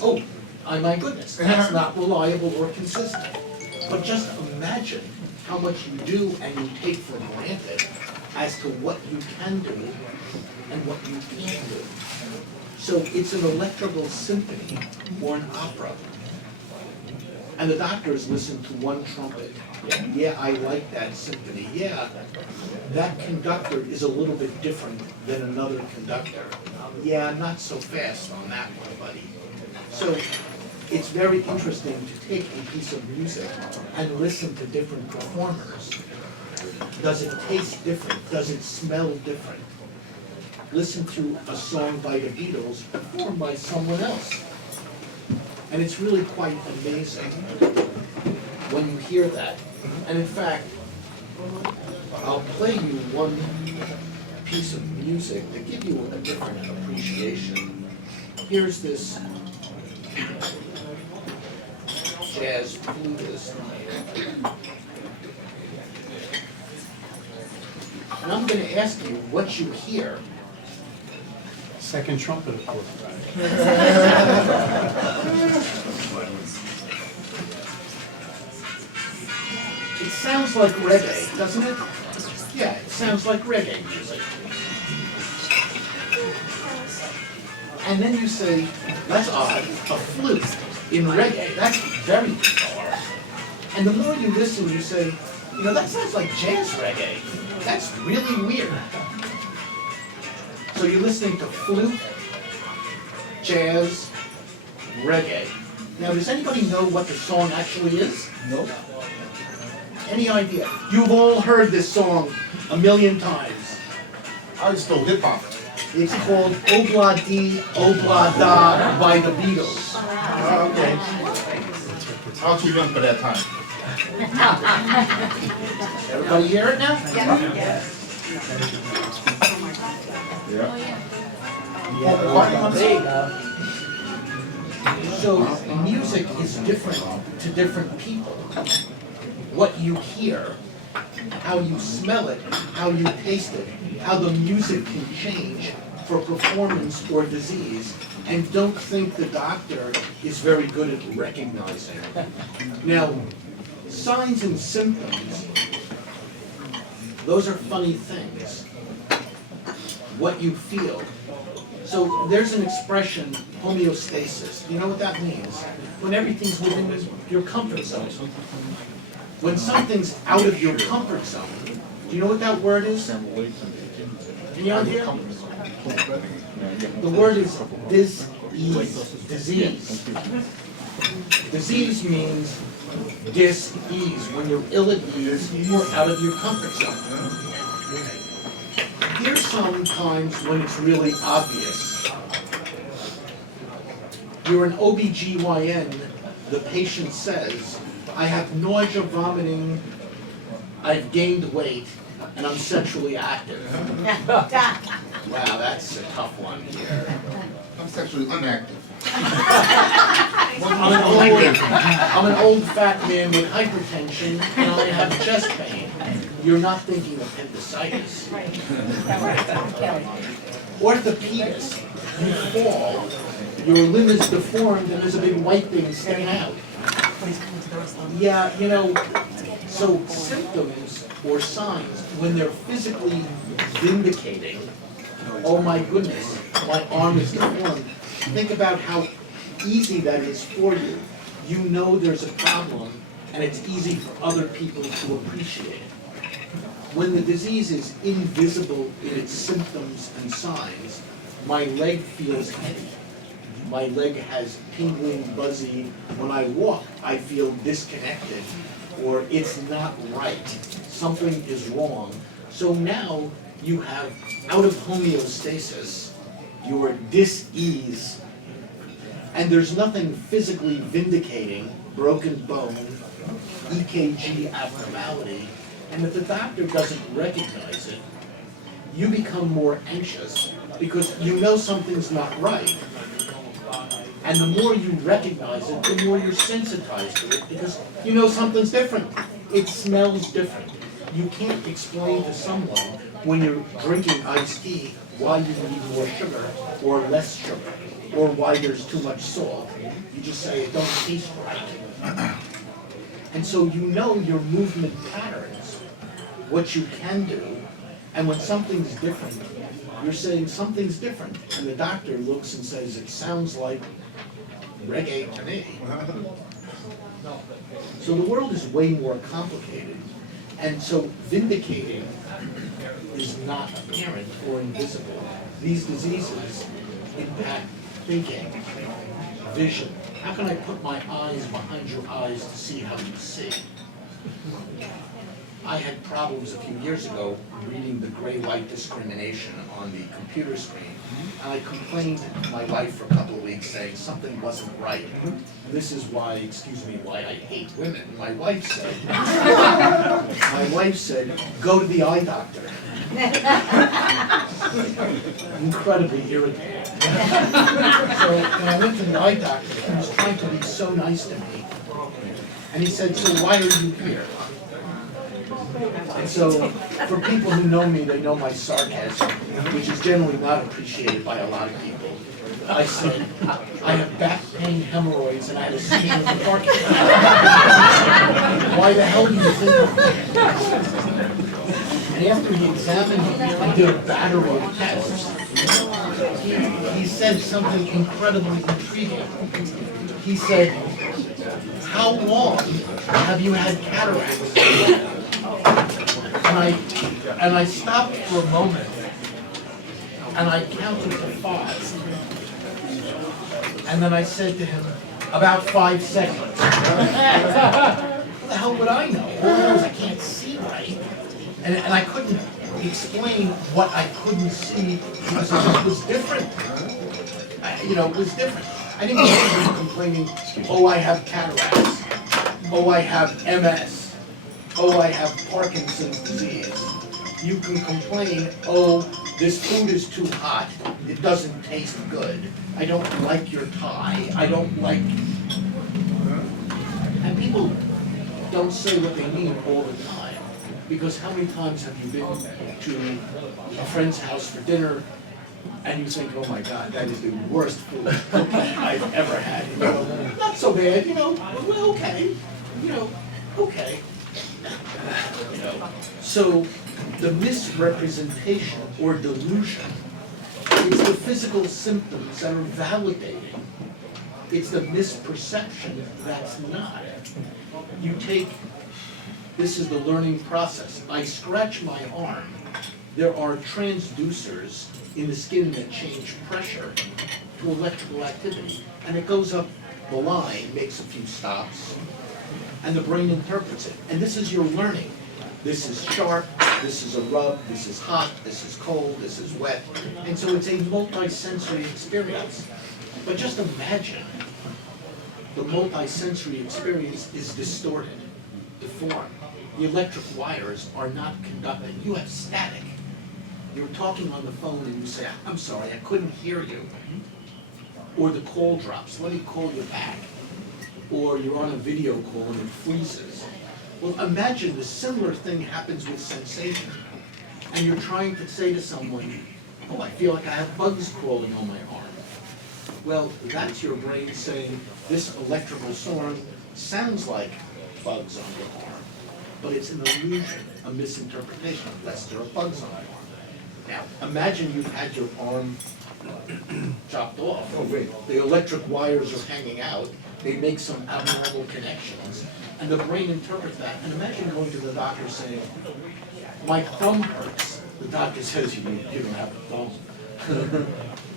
Oh, my goodness, that's not reliable or consistent. But just imagine how much you do and you take for granted as to what you can do and what you can't do. So it's an electrical symphony or an opera. And the doctors listen to one trumpet. Yeah, I like that symphony. Yeah, that conductor is a little bit different than another conductor. Yeah, not so fast on that one, buddy. So it's very interesting to take a piece of music and listen to different performers. Does it taste different? Does it smell different? Listen to a song by the Beatles performed by someone else. And it's really quite amazing when you hear that. And in fact, I'll play you one piece of music to give you a different appreciation. Here's this jazz flutist. And I'm gonna ask you what you hear. Second trumpet, of course. It sounds like reggae, doesn't it? Yeah, it sounds like reggae music. And then you say, that's odd, a flute in reggae, that's very bizarre. And the more you listen, you say, you know, that sounds like jazz reggae. That's really weird. So you're listening to flute, jazz, reggae. Now, does anybody know what the song actually is? Nope. Any idea? You've all heard this song a million times. I just know hip hop. It's called Obla Di, Obla Da by the Beatles. Okay. I was too young for that time. Everybody hear it now? Yeah. So music is different to different people. What you hear, how you smell it, how you taste it, how the music can change for performance or disease, and don't think the doctor is very good at recognizing. Now, signs and symptoms, those are funny things. What you feel. So there's an expression, homeostasis. You know what that means? When everything's within your comfort zone. When something's out of your comfort zone, do you know what that word is? Any idea? The word is dis-ease, disease. Disease means dis-ease, when you're ill at ease or out of your comfort zone. Here's some times when it's really obvious. You're an OBGYN, the patient says, I have nausea, vomiting, I've gained weight, and I'm sexually active. Wow, that's a tough one here. I'm sexually inactive. I'm an old fat man with hypertension, and I have chest pain. You're not thinking of appendicitis. Orthopedist, you fall, your limb is deformed, and there's a big white thing sticking out. Yeah, you know, so symptoms or signs, when they're physically vindicating, oh my goodness, my arm is deformed, think about how easy that is for you. You know there's a problem, and it's easy for other people to appreciate it. When the disease is invisible in its symptoms and signs, my leg feels heavy. My leg has tingling, buzzy. When I walk, I feel disconnected, or it's not right. Something is wrong. So now you have out of homeostasis, you're dis-ease, and there's nothing physically vindicating, broken bone, EKG abnormality, and if the doctor doesn't recognize it, you become more anxious because you know something's not right. And the more you recognize it, the more you're sensitized to it because you know something's different. It smells different. You can't explain to someone when you're drinking iced tea why you need more sugar or less sugar or why there's too much salt. You just say it don't taste right. And so you know your movement patterns, what you can do, and when something's different, you're saying something's different. And the doctor looks and says, it sounds like reggae to me. So the world is way more complicated. And so vindicating is not apparent or invisible. These diseases impact thinking, vision. How can I put my eyes behind your eyes to see how you see? I had problems a few years ago reading the gray light discrimination on the computer screen. And I complained to my wife for a couple of weeks saying something wasn't right. This is why, excuse me, why I hate women. My wife said, go to the eye doctor. Incredibly irritating. So when I went to the eye doctor, he was trying to be so nice to me. And he said, so why are you here? And so, for people who know me, they know my sarcasm, which is generally not appreciated by a lot of people. I said, I have back pain, hemorrhoids, and I had a seizure in the parking lot. Why the hell do you think of that? And after he examined me and did a battery of tests, he said something incredibly intriguing. He said, how long have you had cataracts? And I stopped for a moment, and I counted to 5. And then I said to him, about 5 seconds. What the hell would I know? All I know is I can't see right. And I couldn't explain what I couldn't see because it just was different. It was different. I didn't want to be complaining, oh, I have cataracts. Oh, I have MS. Oh, I have Parkinson's disease. You can complain, oh, this food is too hot. It doesn't taste good. I don't like your tie. I don't like... And people don't say what they mean all the time. Because how many times have you been to a friend's house for dinner and you think, oh my God, that is the worst food I've ever had. Not so bad, well, okay, okay. So the misrepresentation or delusion is the physical symptoms that are validating. It's the misperception that's not. You take, this is the learning process. I scratch my arm. There are transducers in the skin that change pressure to electrical activity. And it goes up the line, makes a few stops, and the brain interprets it. And this is your learning. This is sharp, this is a rub, this is hot, this is cold, this is wet. And so it's a multi-sensory experience. But just imagine the multi-sensory experience is distorted, deformed. The electric wires are not conducting. You have static. You're talking on the phone and you say, I'm sorry, I couldn't hear you. Or the call drops, let me call you back. Or you're on a video call and it freezes. Well, imagine the similar thing happens with sensation. And you're trying to say to someone, oh, I feel like I have bugs crawling on my arm. Well, that's your brain saying, this electrical storm sounds like bugs on your arm. But it's an illusion, a misinterpretation, unless there are bugs on your arm. Now, imagine you've had your arm chopped off. Oh, wait. The electric wires are hanging out. They make some abnormal connections. And the brain interprets that. And imagine going to the doctor saying, my thumb hurts. The doctor says, you don't have a thumb.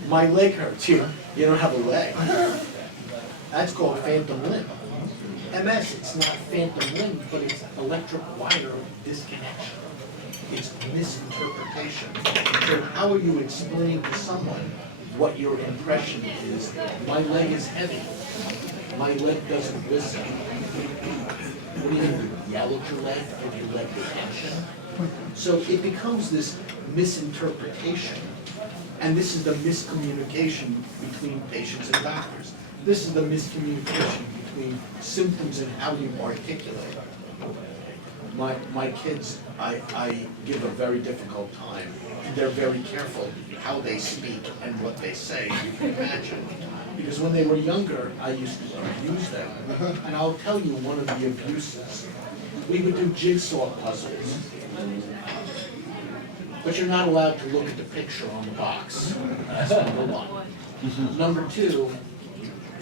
My leg hurts. You don't have a leg. That's called phantom limb. MS, it's not phantom limb, but it's electric wire disconnection. It's misinterpretation. So how are you explaining to someone what your impression is? My leg is heavy. My leg doesn't listen. What do you mean? Yell at your leg? Give your leg attention? So it becomes this misinterpretation. And this is the miscommunication between patients and doctors. This is the miscommunication between symptoms and how you articulate. My kids, I give a very difficult time. They're very careful how they speak and what they say, you can imagine. Because when they were younger, I used to abuse them. And I'll tell you one of the abuses. We would do jigsaw puzzles. But you're not allowed to look at the picture on the box. That's number one. Number two,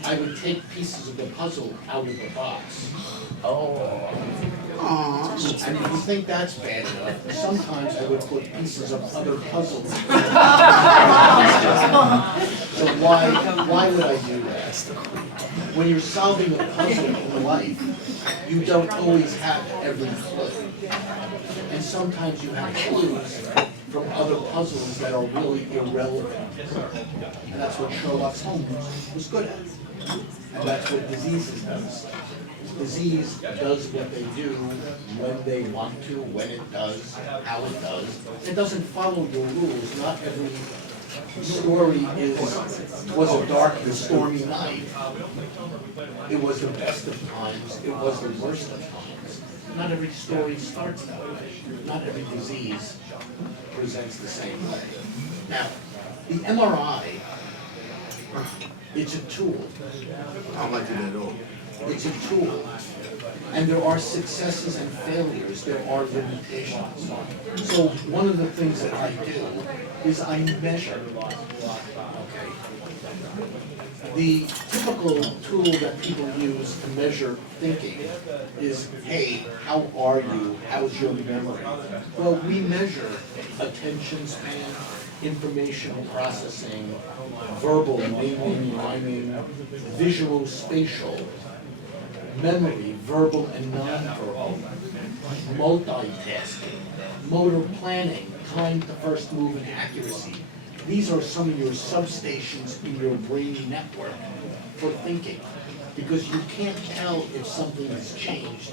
I would take pieces of the puzzle out of the box. Oh. And if you think that's bad enough, sometimes I would put pieces of other puzzles. So why would I do that? When you're solving a puzzle in life, you don't always have every clue. And sometimes you have clues from other puzzles that are really irrelevant. And that's what Sherlock Holmes was good at. And that's what diseases does. Disease does what they do when they want to, when it does, how it does. It doesn't follow your rules. Not every story was a dark and stormy night. It was the best of times, it was the worst of times. Not every story starts that way. Not every disease presents the same way. Now, the MRI, it's a tool. I don't like it at all. It's a tool. And there are successes and failures, there are limitations. So one of the things that I do is I measure. Okay. The typical tool that people use to measure thinking is, hey, how are you? How's your memory? Well, we measure attention span, information processing, verbal, naming, rhyming, visual, spatial, memory, verbal and nonverbal, multitasking, motor planning, time to first move and accuracy. These are some of your substations in your brain network for thinking, because you can't tell if something has changed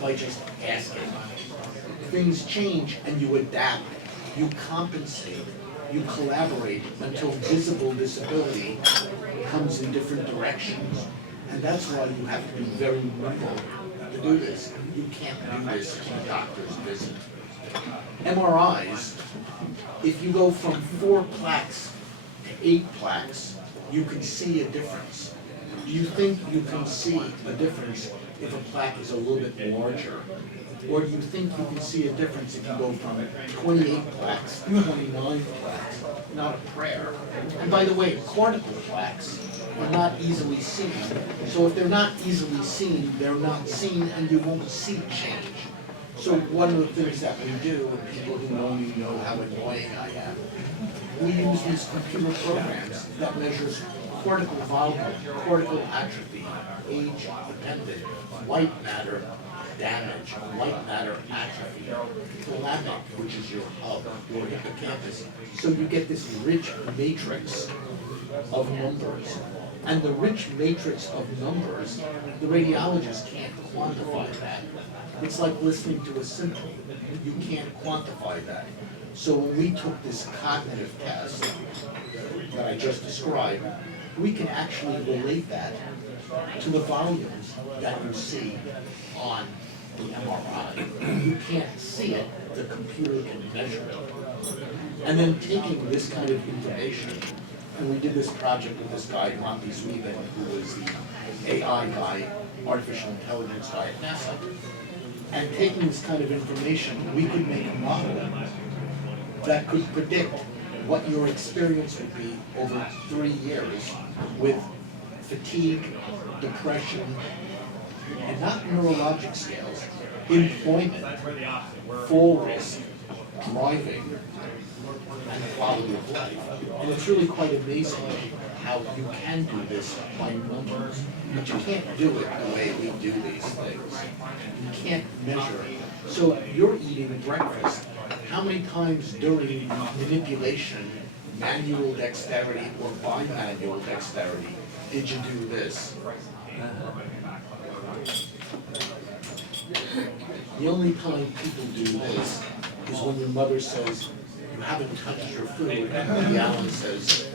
by just asking. Things change and you adapt, you compensate, you collaborate until visible disability comes in different directions. And that's why you have to be very nimble to do this. You can't do this in a doctor's visit. MRIs, if you go from 4 plaques to 8 plaques, you can see a difference. Do you think you can see a difference if a plaque is a little bit larger? Or do you think you can see a difference if you go from 28 plaques to 29 plaques? Not a prayer. And by the way, cortical plaques are not easily seen. So if they're not easily seen, they're not seen and you won't see change. So one of the things that we do, and people who know me know how annoying I am, we use these computer programs that measures cortical volume, cortical atrophy, age-dependent, white matter damage, white matter atrophy, thalamic, which is your hub, your hippocampus. So you get this rich matrix of numbers. And the rich matrix of numbers, the radiologist can't quantify that. It's like listening to a symphony. You can't quantify that. So when we took this cognitive test that I just described, we can actually relate that to the volumes that you see on the MRI. You can't see it, the computer can measure it. And then taking this kind of information, and we did this project with this guy, Monty Sweven, who was the AI guy, artificial intelligence guy at NASA. And taking this kind of information, we could make a model that could predict what your experience would be over 3 years with fatigue, depression, and not neurologic scales, employment, fall risk, driving, and quality of life. And it's really quite amazing how you can do this by numbers, but you can't do it the way we do these things. You can't measure it. So you're eating breakfast. How many times during manipulation, manual dexterity or bimanual dexterity, did you do this? The only time people do this is when your mother says, you haven't touched your food, and the Allen says,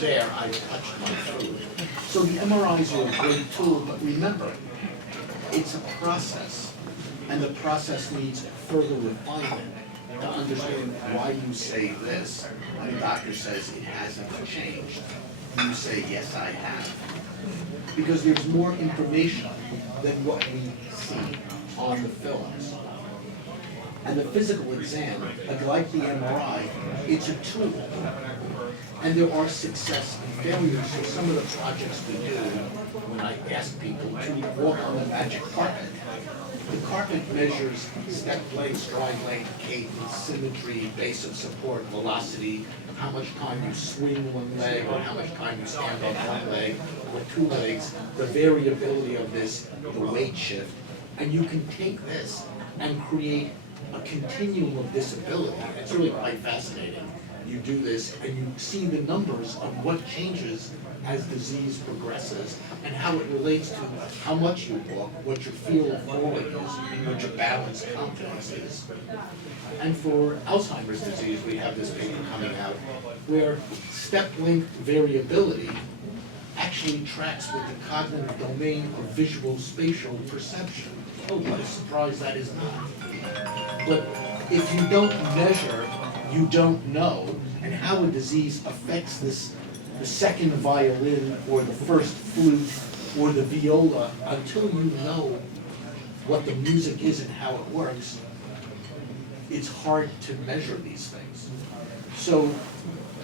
there, I touched my food. So the MRIs are a great tool, but remember, it's a process, and the process needs further refinement to understand why you say this, and the doctor says it hasn't changed. You say, yes, I have. Because there's more information than what we see on the films. And the physical exam, like the MRI, it's a tool. And there are success and failures. So some of the projects we do, when I ask people to walk on the magic carpet, the carpet measures step length, stride length, cadence, symmetry, base of support, velocity, how much time you swing one leg, or how much time you stand on one leg, or 2 legs, the variability of this, the weight shift. And you can take this and create a continuum of disability. It's really quite fascinating. You do this and you see the numbers of what changes as disease progresses and how it relates to how much you walk, what your feel of falling is, what your balance confidence is. And for Alzheimer's disease, we have this paper coming out where step length variability actually tracks with the cognitive domain of visual spatial perception. Oh, what a surprise that is not. But if you don't measure, you don't know, and how a disease affects this, the second violin or the first flute or the viola, until you know what the music is and how it works, it's hard to measure these things. So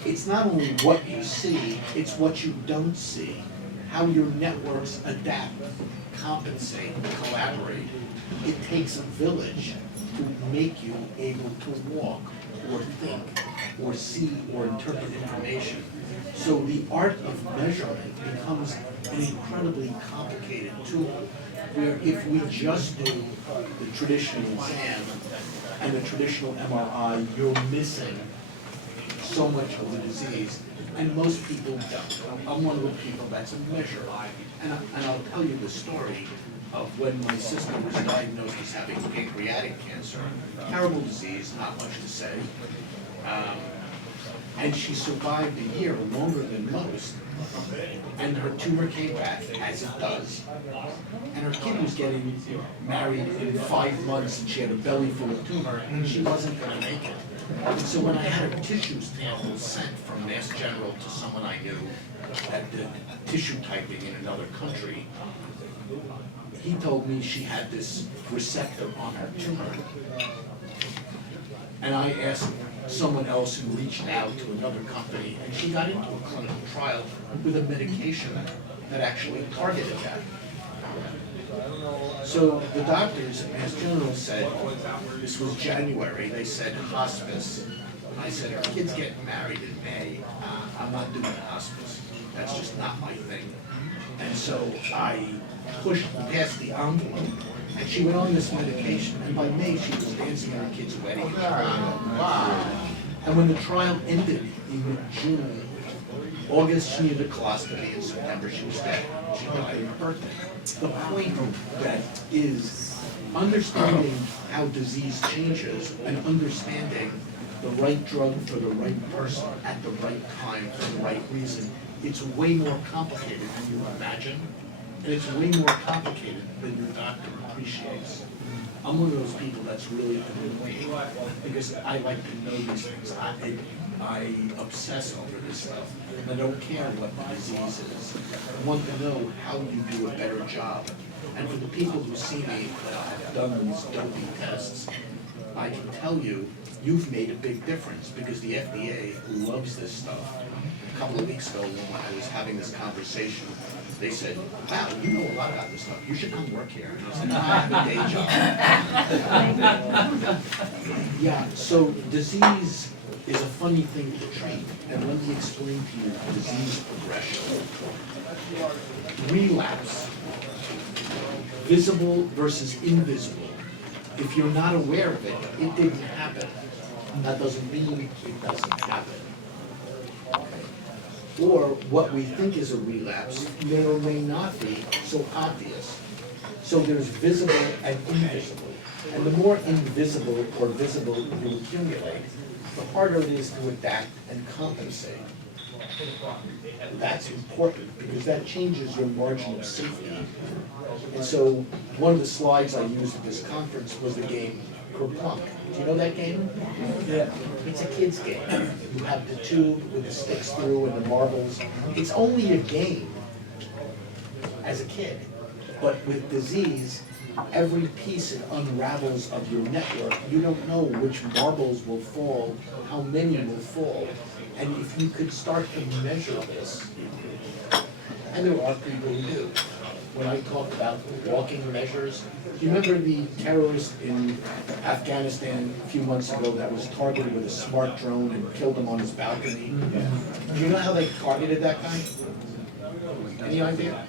it's not only what you see, it's what you don't see, how your networks adapt, compensate, collaborate. It takes a village to make you able to walk or think or see or interpret information. So the art of measurement becomes an incredibly complicated tool, where if we just do the traditional exam and the traditional MRI, you're missing so much of the disease, and most people don't. I'm one of the people that's a measure, and I'll tell you the story of when my sister was diagnosed as having pancreatic cancer. Terrible disease, not much to say. And she survived a year, longer than most, and her tumor came back, as it does. And her kid was getting married in 5 months, and she had a belly full of tumor, and she wasn't gonna make it. And so when I had her tissue samples sent from Mass General to someone I knew that did tissue typing in another country, he told me she had this receptor on her tumor. And I asked someone else who reached out to another company, and she got into a clinical trial with a medication that actually targeted that. So the doctors at Mass General said, this was January, they said hospice. And I said, our kid's getting married in May, I'm not doing hospice. That's just not my thing. And so I pushed past the envelope, and she went on this medication, and by May she was dancing at her kid's wedding in Chicago. And when the trial ended in June, August she needed a colostomy, in September she was dead. She died on her birthday. The point of that is understanding how disease changes and understanding the right drug for the right person at the right time for the right reason. It's way more complicated than you imagine, and it's way more complicated than your doctor appreciates. I'm one of those people that's really annoying because I like to know these things. I obsess over this stuff, and I don't care what the disease is. I want to know how you do a better job. And for the people who see me that I've done these doping tests, I can tell you, you've made a big difference because the FDA loves this stuff. A couple of weeks ago, when I was having this conversation, they said, wow, you know a lot about this stuff. You should come work here. And I was like, I have a day job. Yeah, so disease is a funny thing to treat. And let me explain to you disease progression. Relapse, visible versus invisible. If you're not aware of it, it didn't happen. That doesn't mean it doesn't happen. Or what we think is a relapse may or may not be so obvious. So there's visible and invisible. And the more invisible or visible you accumulate, the harder it is to adapt and compensate. That's important because that changes your margin of safety. And so one of the slides I used at this conference was the game Kerplunk. Do you know that game? Yeah. It's a kid's game. You have the tube with the sticks through and the marbles. It's only a game as a kid. But with disease, every piece it unravels of your network, you don't know which marbles will fall, how many will fall. And if you could start to measure this, and there are people who do. When I talk about walking measures, do you remember the terrorist in Afghanistan a few months ago that was targeted with a smart drone and killed him on his balcony? Do you know how they targeted that guy? Any idea?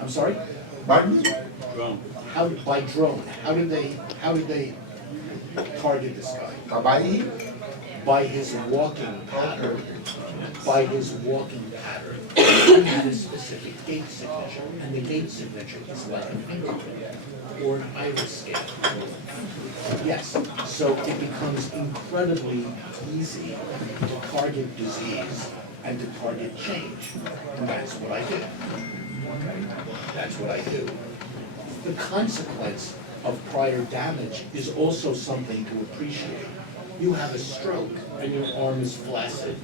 I'm sorry? By drone. How did they target this guy? By E? By his walking pattern. By his walking pattern. He had a specific gait signature, and the gait signature is like a fingerprint or an iris scan. Yes, so it becomes incredibly easy to target disease and to target change. And that's what I do. Okay? That's what I do. The consequence of prior damage is also something to appreciate. You have a stroke and your arm is flaccid,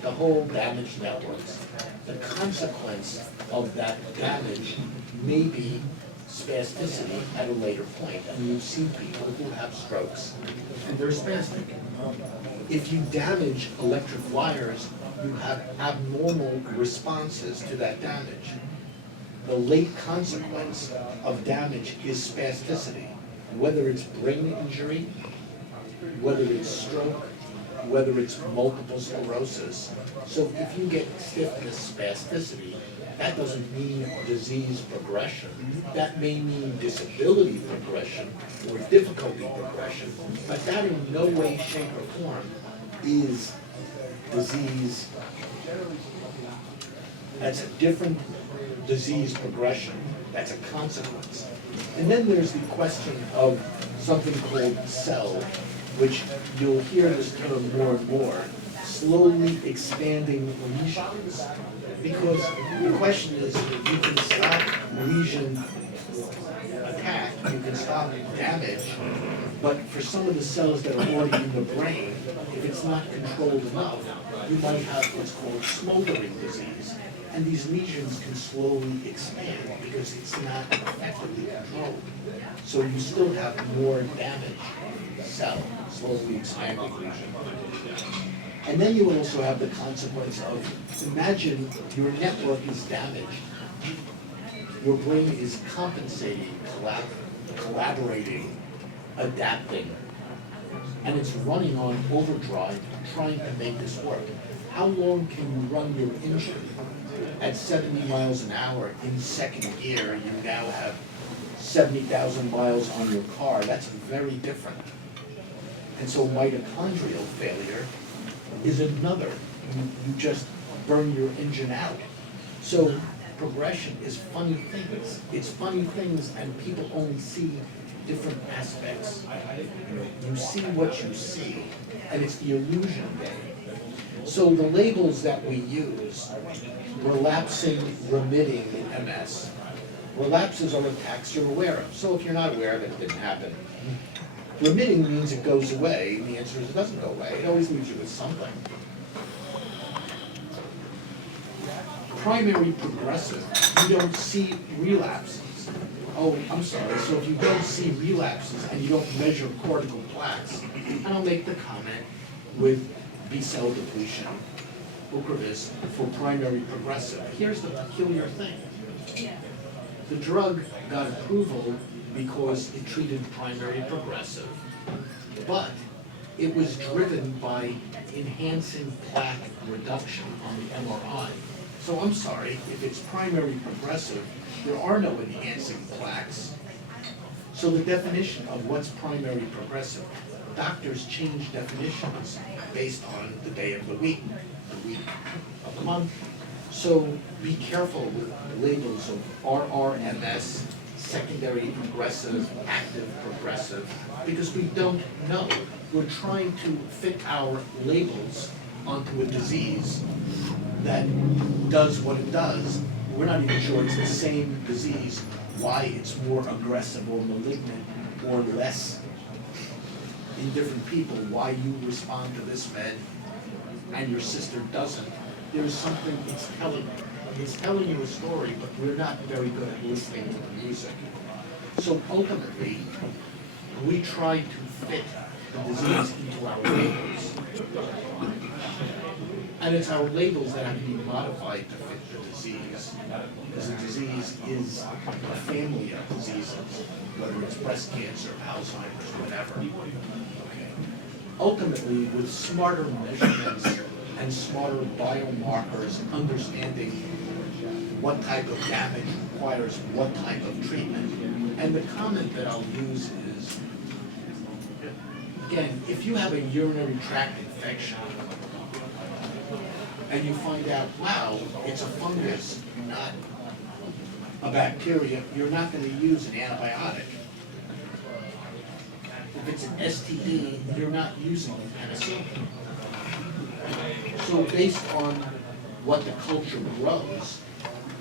the whole damaged networks. The consequence of that damage may be spasticity at a later point. And you've seen people who have strokes and they're spastic. If you damage electric wires, you have abnormal responses to that damage. The late consequence of damage is spasticity, whether it's brain injury, whether it's stroke, whether it's multiple sclerosis. So if you get stiffness spasticity, that doesn't mean disease progression. That may mean disability progression or difficulty progression, but that in no way, shape, or form is disease. That's a different disease progression. That's a consequence. And then there's the question of something called cell, which you'll hear this term more and more, slowly expanding lesions. Because the question is, you can stop lesion attack, you can stop damage, but for some of the cells that are already in the brain, if it's not controlled enough, you might have what's called smoldering disease. And these lesions can slowly expand because it's not effectively controlled. So you still have more damage, cell, slowly expanding lesion. And then you also have the consequence of, imagine your network is damaged. Your brain is compensating, collaborating, adapting, and it's running on overdrive trying to make this work. How long can you run your engine? At 70 miles an hour in second gear, you now have 70,000 miles on your car. That's very different. And so mitochondrial failure is another. You just burn your engine out. So progression is funny things. It's funny things, and people only see different aspects. You see what you see, and it's the illusion game. So the labels that we use, relapsing, remitting MS. Relapses are attacks you're aware of. So if you're not aware that it didn't happen, remitting means it goes away, and the answer is it doesn't go away. It always leaves you with something. Primary progressive, you don't see relapses. Oh, I'm sorry, so if you don't see relapses and you don't measure cortical plaques, and I'll make the comment with B-cell depletion, Ocrevus, for primary progressive. Here's the peculiar thing. The drug got approval because it treated primary progressive, but it was driven by enhancing plaque reduction on the MRI. So I'm sorry, if it's primary progressive, there are no enhancing plaques. So the definition of what's primary progressive, doctors change definitions based on the day of the week of the month. So be careful with labels of RRMS, secondary progressive, active progressive, because we don't know. We're trying to fit our labels onto a disease that does what it does. We're not even sure it's the same disease, why it's more aggressive or malignant or less in different people, why you respond to this med and your sister doesn't. There's something it's telling you a story, but we're not very good at listening to the music. So ultimately, we try to fit the disease into our labels. And it's our labels that have to be modified to fit the disease. Because the disease is a family of diseases, whether it's breast cancer, Alzheimer's, whatever. Okay. Ultimately, with smarter measurements and smarter biomarkers, understanding what type of damage requires what type of treatment. And the comment that I'll use is, again, if you have a urinary tract infection and you find out, wow, it's a fungus, not a bacteria, you're not going to use an antibiotic. If it's an STD, you're not using penicillin. So based on what the culture grows,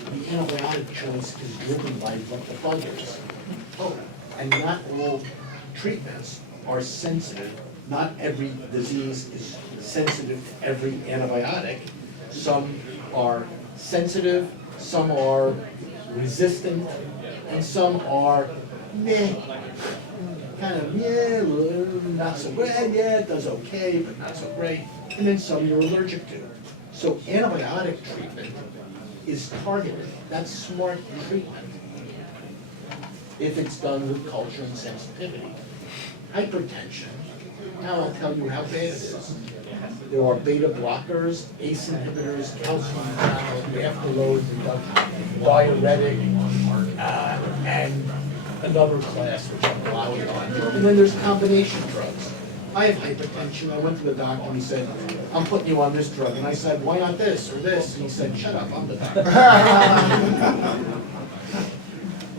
the antibiotic choice is driven by what the bug is. Oh, and not all treatments are sensitive. Not every disease is sensitive to every antibiotic. Some are sensitive, some are resistant, and some are meh. Kind of, yeah, not so great, yeah, it does okay, but not so great. And then some you're allergic to. So antibiotic treatment is targeted. That's smart treatment if it's done with culture and sensitivity. Hypertension, now I'll tell you how bad it is. There are beta blockers, ACE inhibitors, calcium channel, afterload reduction, diuretic, and another class which I'm allowing on. And then there's combination drugs. I have hypertension. I went to the doctor and he said, I'm putting you on this drug. And I said, why not this or this? And he said, shut up, I'm the doctor.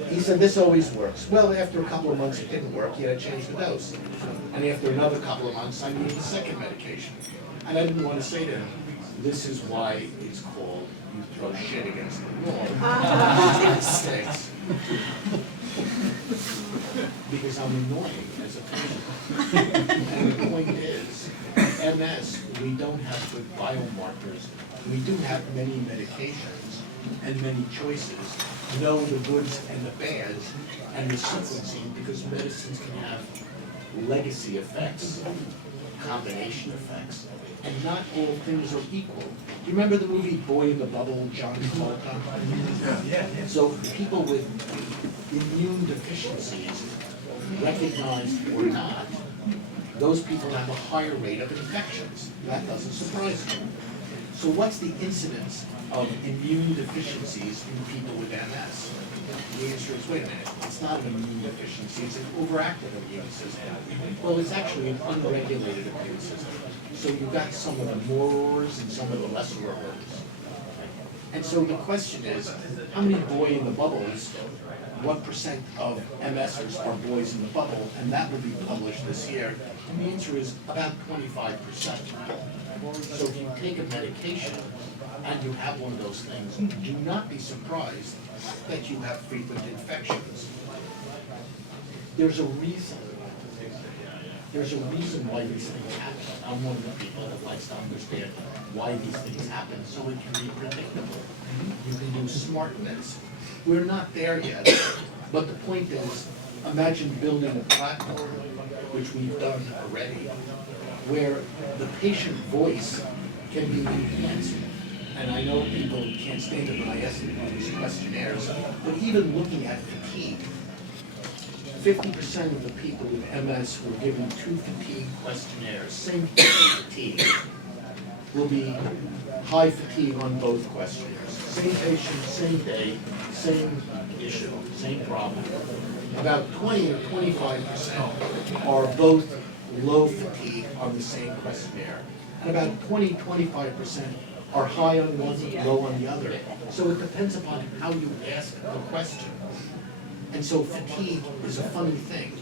He said, this always works. Well, after a couple of months it didn't work. He had to change the dose. And after another couple of months, I needed a second medication. And I didn't want to say to him, this is why it's called you throw shit against the wall. Thanks. Because I'm annoying as a patient. And the point is, MS, we don't have good biomarkers. We do have many medications and many choices. Know the goods and the bads and the sequencing, because medicines can have legacy effects, combination effects, and not all things are equal. Do you remember the movie Boy in the Bubble, John Travolta? Yeah. So people with immune deficiencies, recognized or not, those people have a higher rate of infections. That doesn't surprise me. So what's the incidence of immune deficiencies in people with MS? The answer is, wait a minute, it's not an immune deficiency, it's an overactive immune system. Well, it's actually an unregulated immune system. So you've got some of the morors and some of the lesser morors. And so the question is, how many boy in the bubbles, what % of MSers are boys in the bubble? And that will be published this year. And the answer is about 25%. So if you take a medication and you have one of those things, do not be surprised that you have frequent infections. There's a reason. There's a reason why these things happen. I'm one of the people that likes to understand why these things happen, so it can be predictable. You can do smart medicine. We're not there yet, but the point is, imagine building a platform, which we've done already, where the patient voice can be enhanced. And I know people can't stand it when I ask them these questionnaires, but even looking at fatigue, 50% of the people with MS were given 2 fatigue questionnaires. Same fatigue will be high fatigue on both questionnaires. Same patient, same day, same issue, same problem. About 20 or 25% are both low fatigue on the same questionnaire. And about 20-25% are high on one, low on the other. So it depends upon how you ask the question. And so fatigue is a funny thing.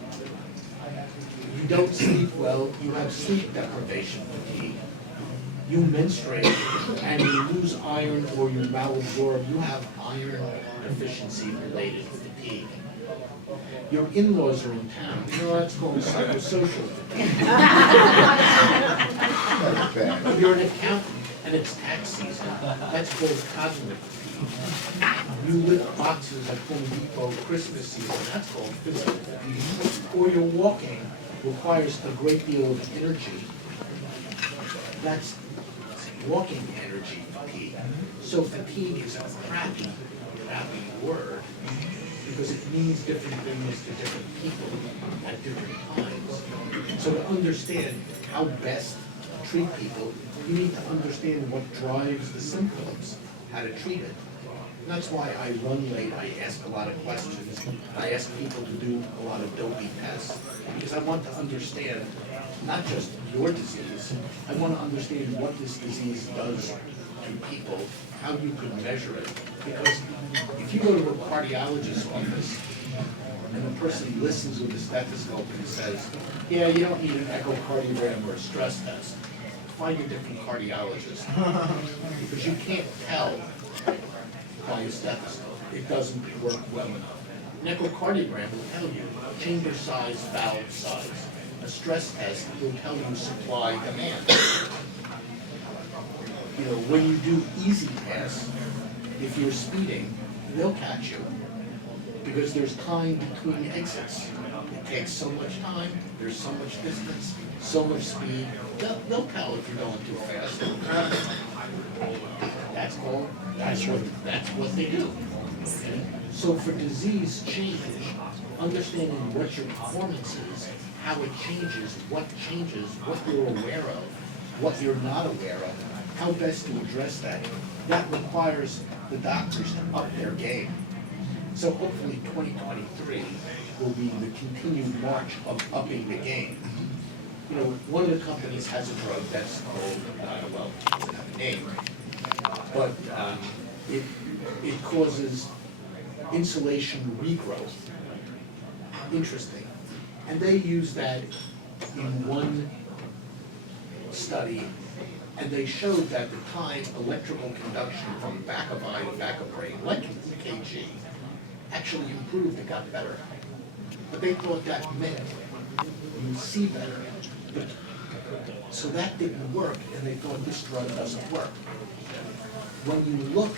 You don't sleep well, you have sleep deprivation fatigue. You menstruate and you lose iron or you malabsorb, you have iron deficiency related fatigue. Your in-laws are in town, you know that's called psychosocial fatigue. You're an accountant and it's tax season, that's called cognitive fatigue. You lift boxes at Home Depot Christmas season, that's called physical fatigue. Or your walking requires a great deal of energy, that's walking energy fatigue. So fatigue is a crappy word because it means different things to different people at different times. So to understand how best to treat people, you need to understand what drives the symptoms, how to treat it. And that's why I run late, I ask a lot of questions, I ask people to do a lot of doping tests, because I want to understand not just your disease, I want to understand what this disease does to people, how you could measure it. Because if you go to a cardiologist's office and the person listens with a stethoscope and says, yeah, you don't need an echocardiogram or a stress test, find a different cardiologist. Because you can't tell by a stethoscope. It doesn't work well enough. An echocardiogram will tell you chamber size, valve size. A stress test will tell you supply demand. You know, when you do easy pass, if you're speeding, they'll catch you because there's time between exits. It takes so much time, there's so much distance, so much speed. They'll tell if you're going too fast. That's what they do. Okay? So for disease change, understanding what your performance is, how it changes, what you're aware of, what you're not aware of, how best to address that, that requires the doctors to up their game. So hopefully 2023 will be the continued march of upping the game. You know, one of the companies has a drug that's called, well, it doesn't have a name, but it causes insulation regrowth. Interesting. And they use that in one study, and they showed that the time electrical conduction from back of eye to back of brain, like EKG, actually improved, it got better. But they thought that meant you see better. So that didn't work, and they thought this drug doesn't work. When you look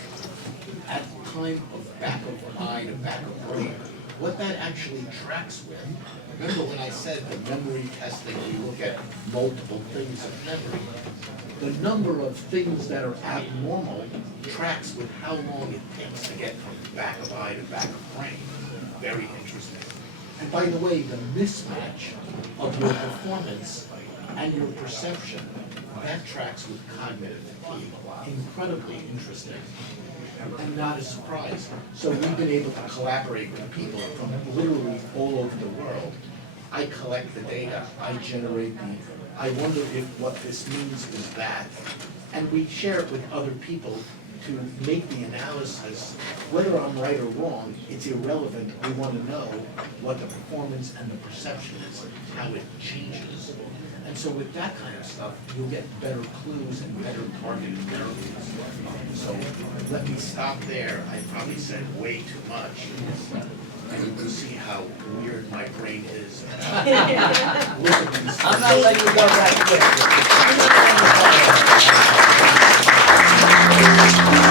at time of back of eye to back of brain, what that actually tracks with, remember when I said the memory testing, we look at multiple things of memory, the number of things that are abnormal tracks with how long it takes to get from back of eye to back of brain. Very interesting. And by the way, the mismatch of your performance and your perception, that tracks with cognitive fatigue. Incredibly interesting. And not a surprise. So we've been able to collaborate with people from literally all over the world. I collect the data, I generate I wonder if what this means is that. And we share it with other people to make the analysis. Whether I'm right or wrong, it's irrelevant. We want to know what the performance and the perception is, how it changes. And so with that kind of stuff, you'll get better clues and better targeted therapies. So let me stop there. I probably said way too much. And you can see how weird my brain is. I'm not letting you go that quick.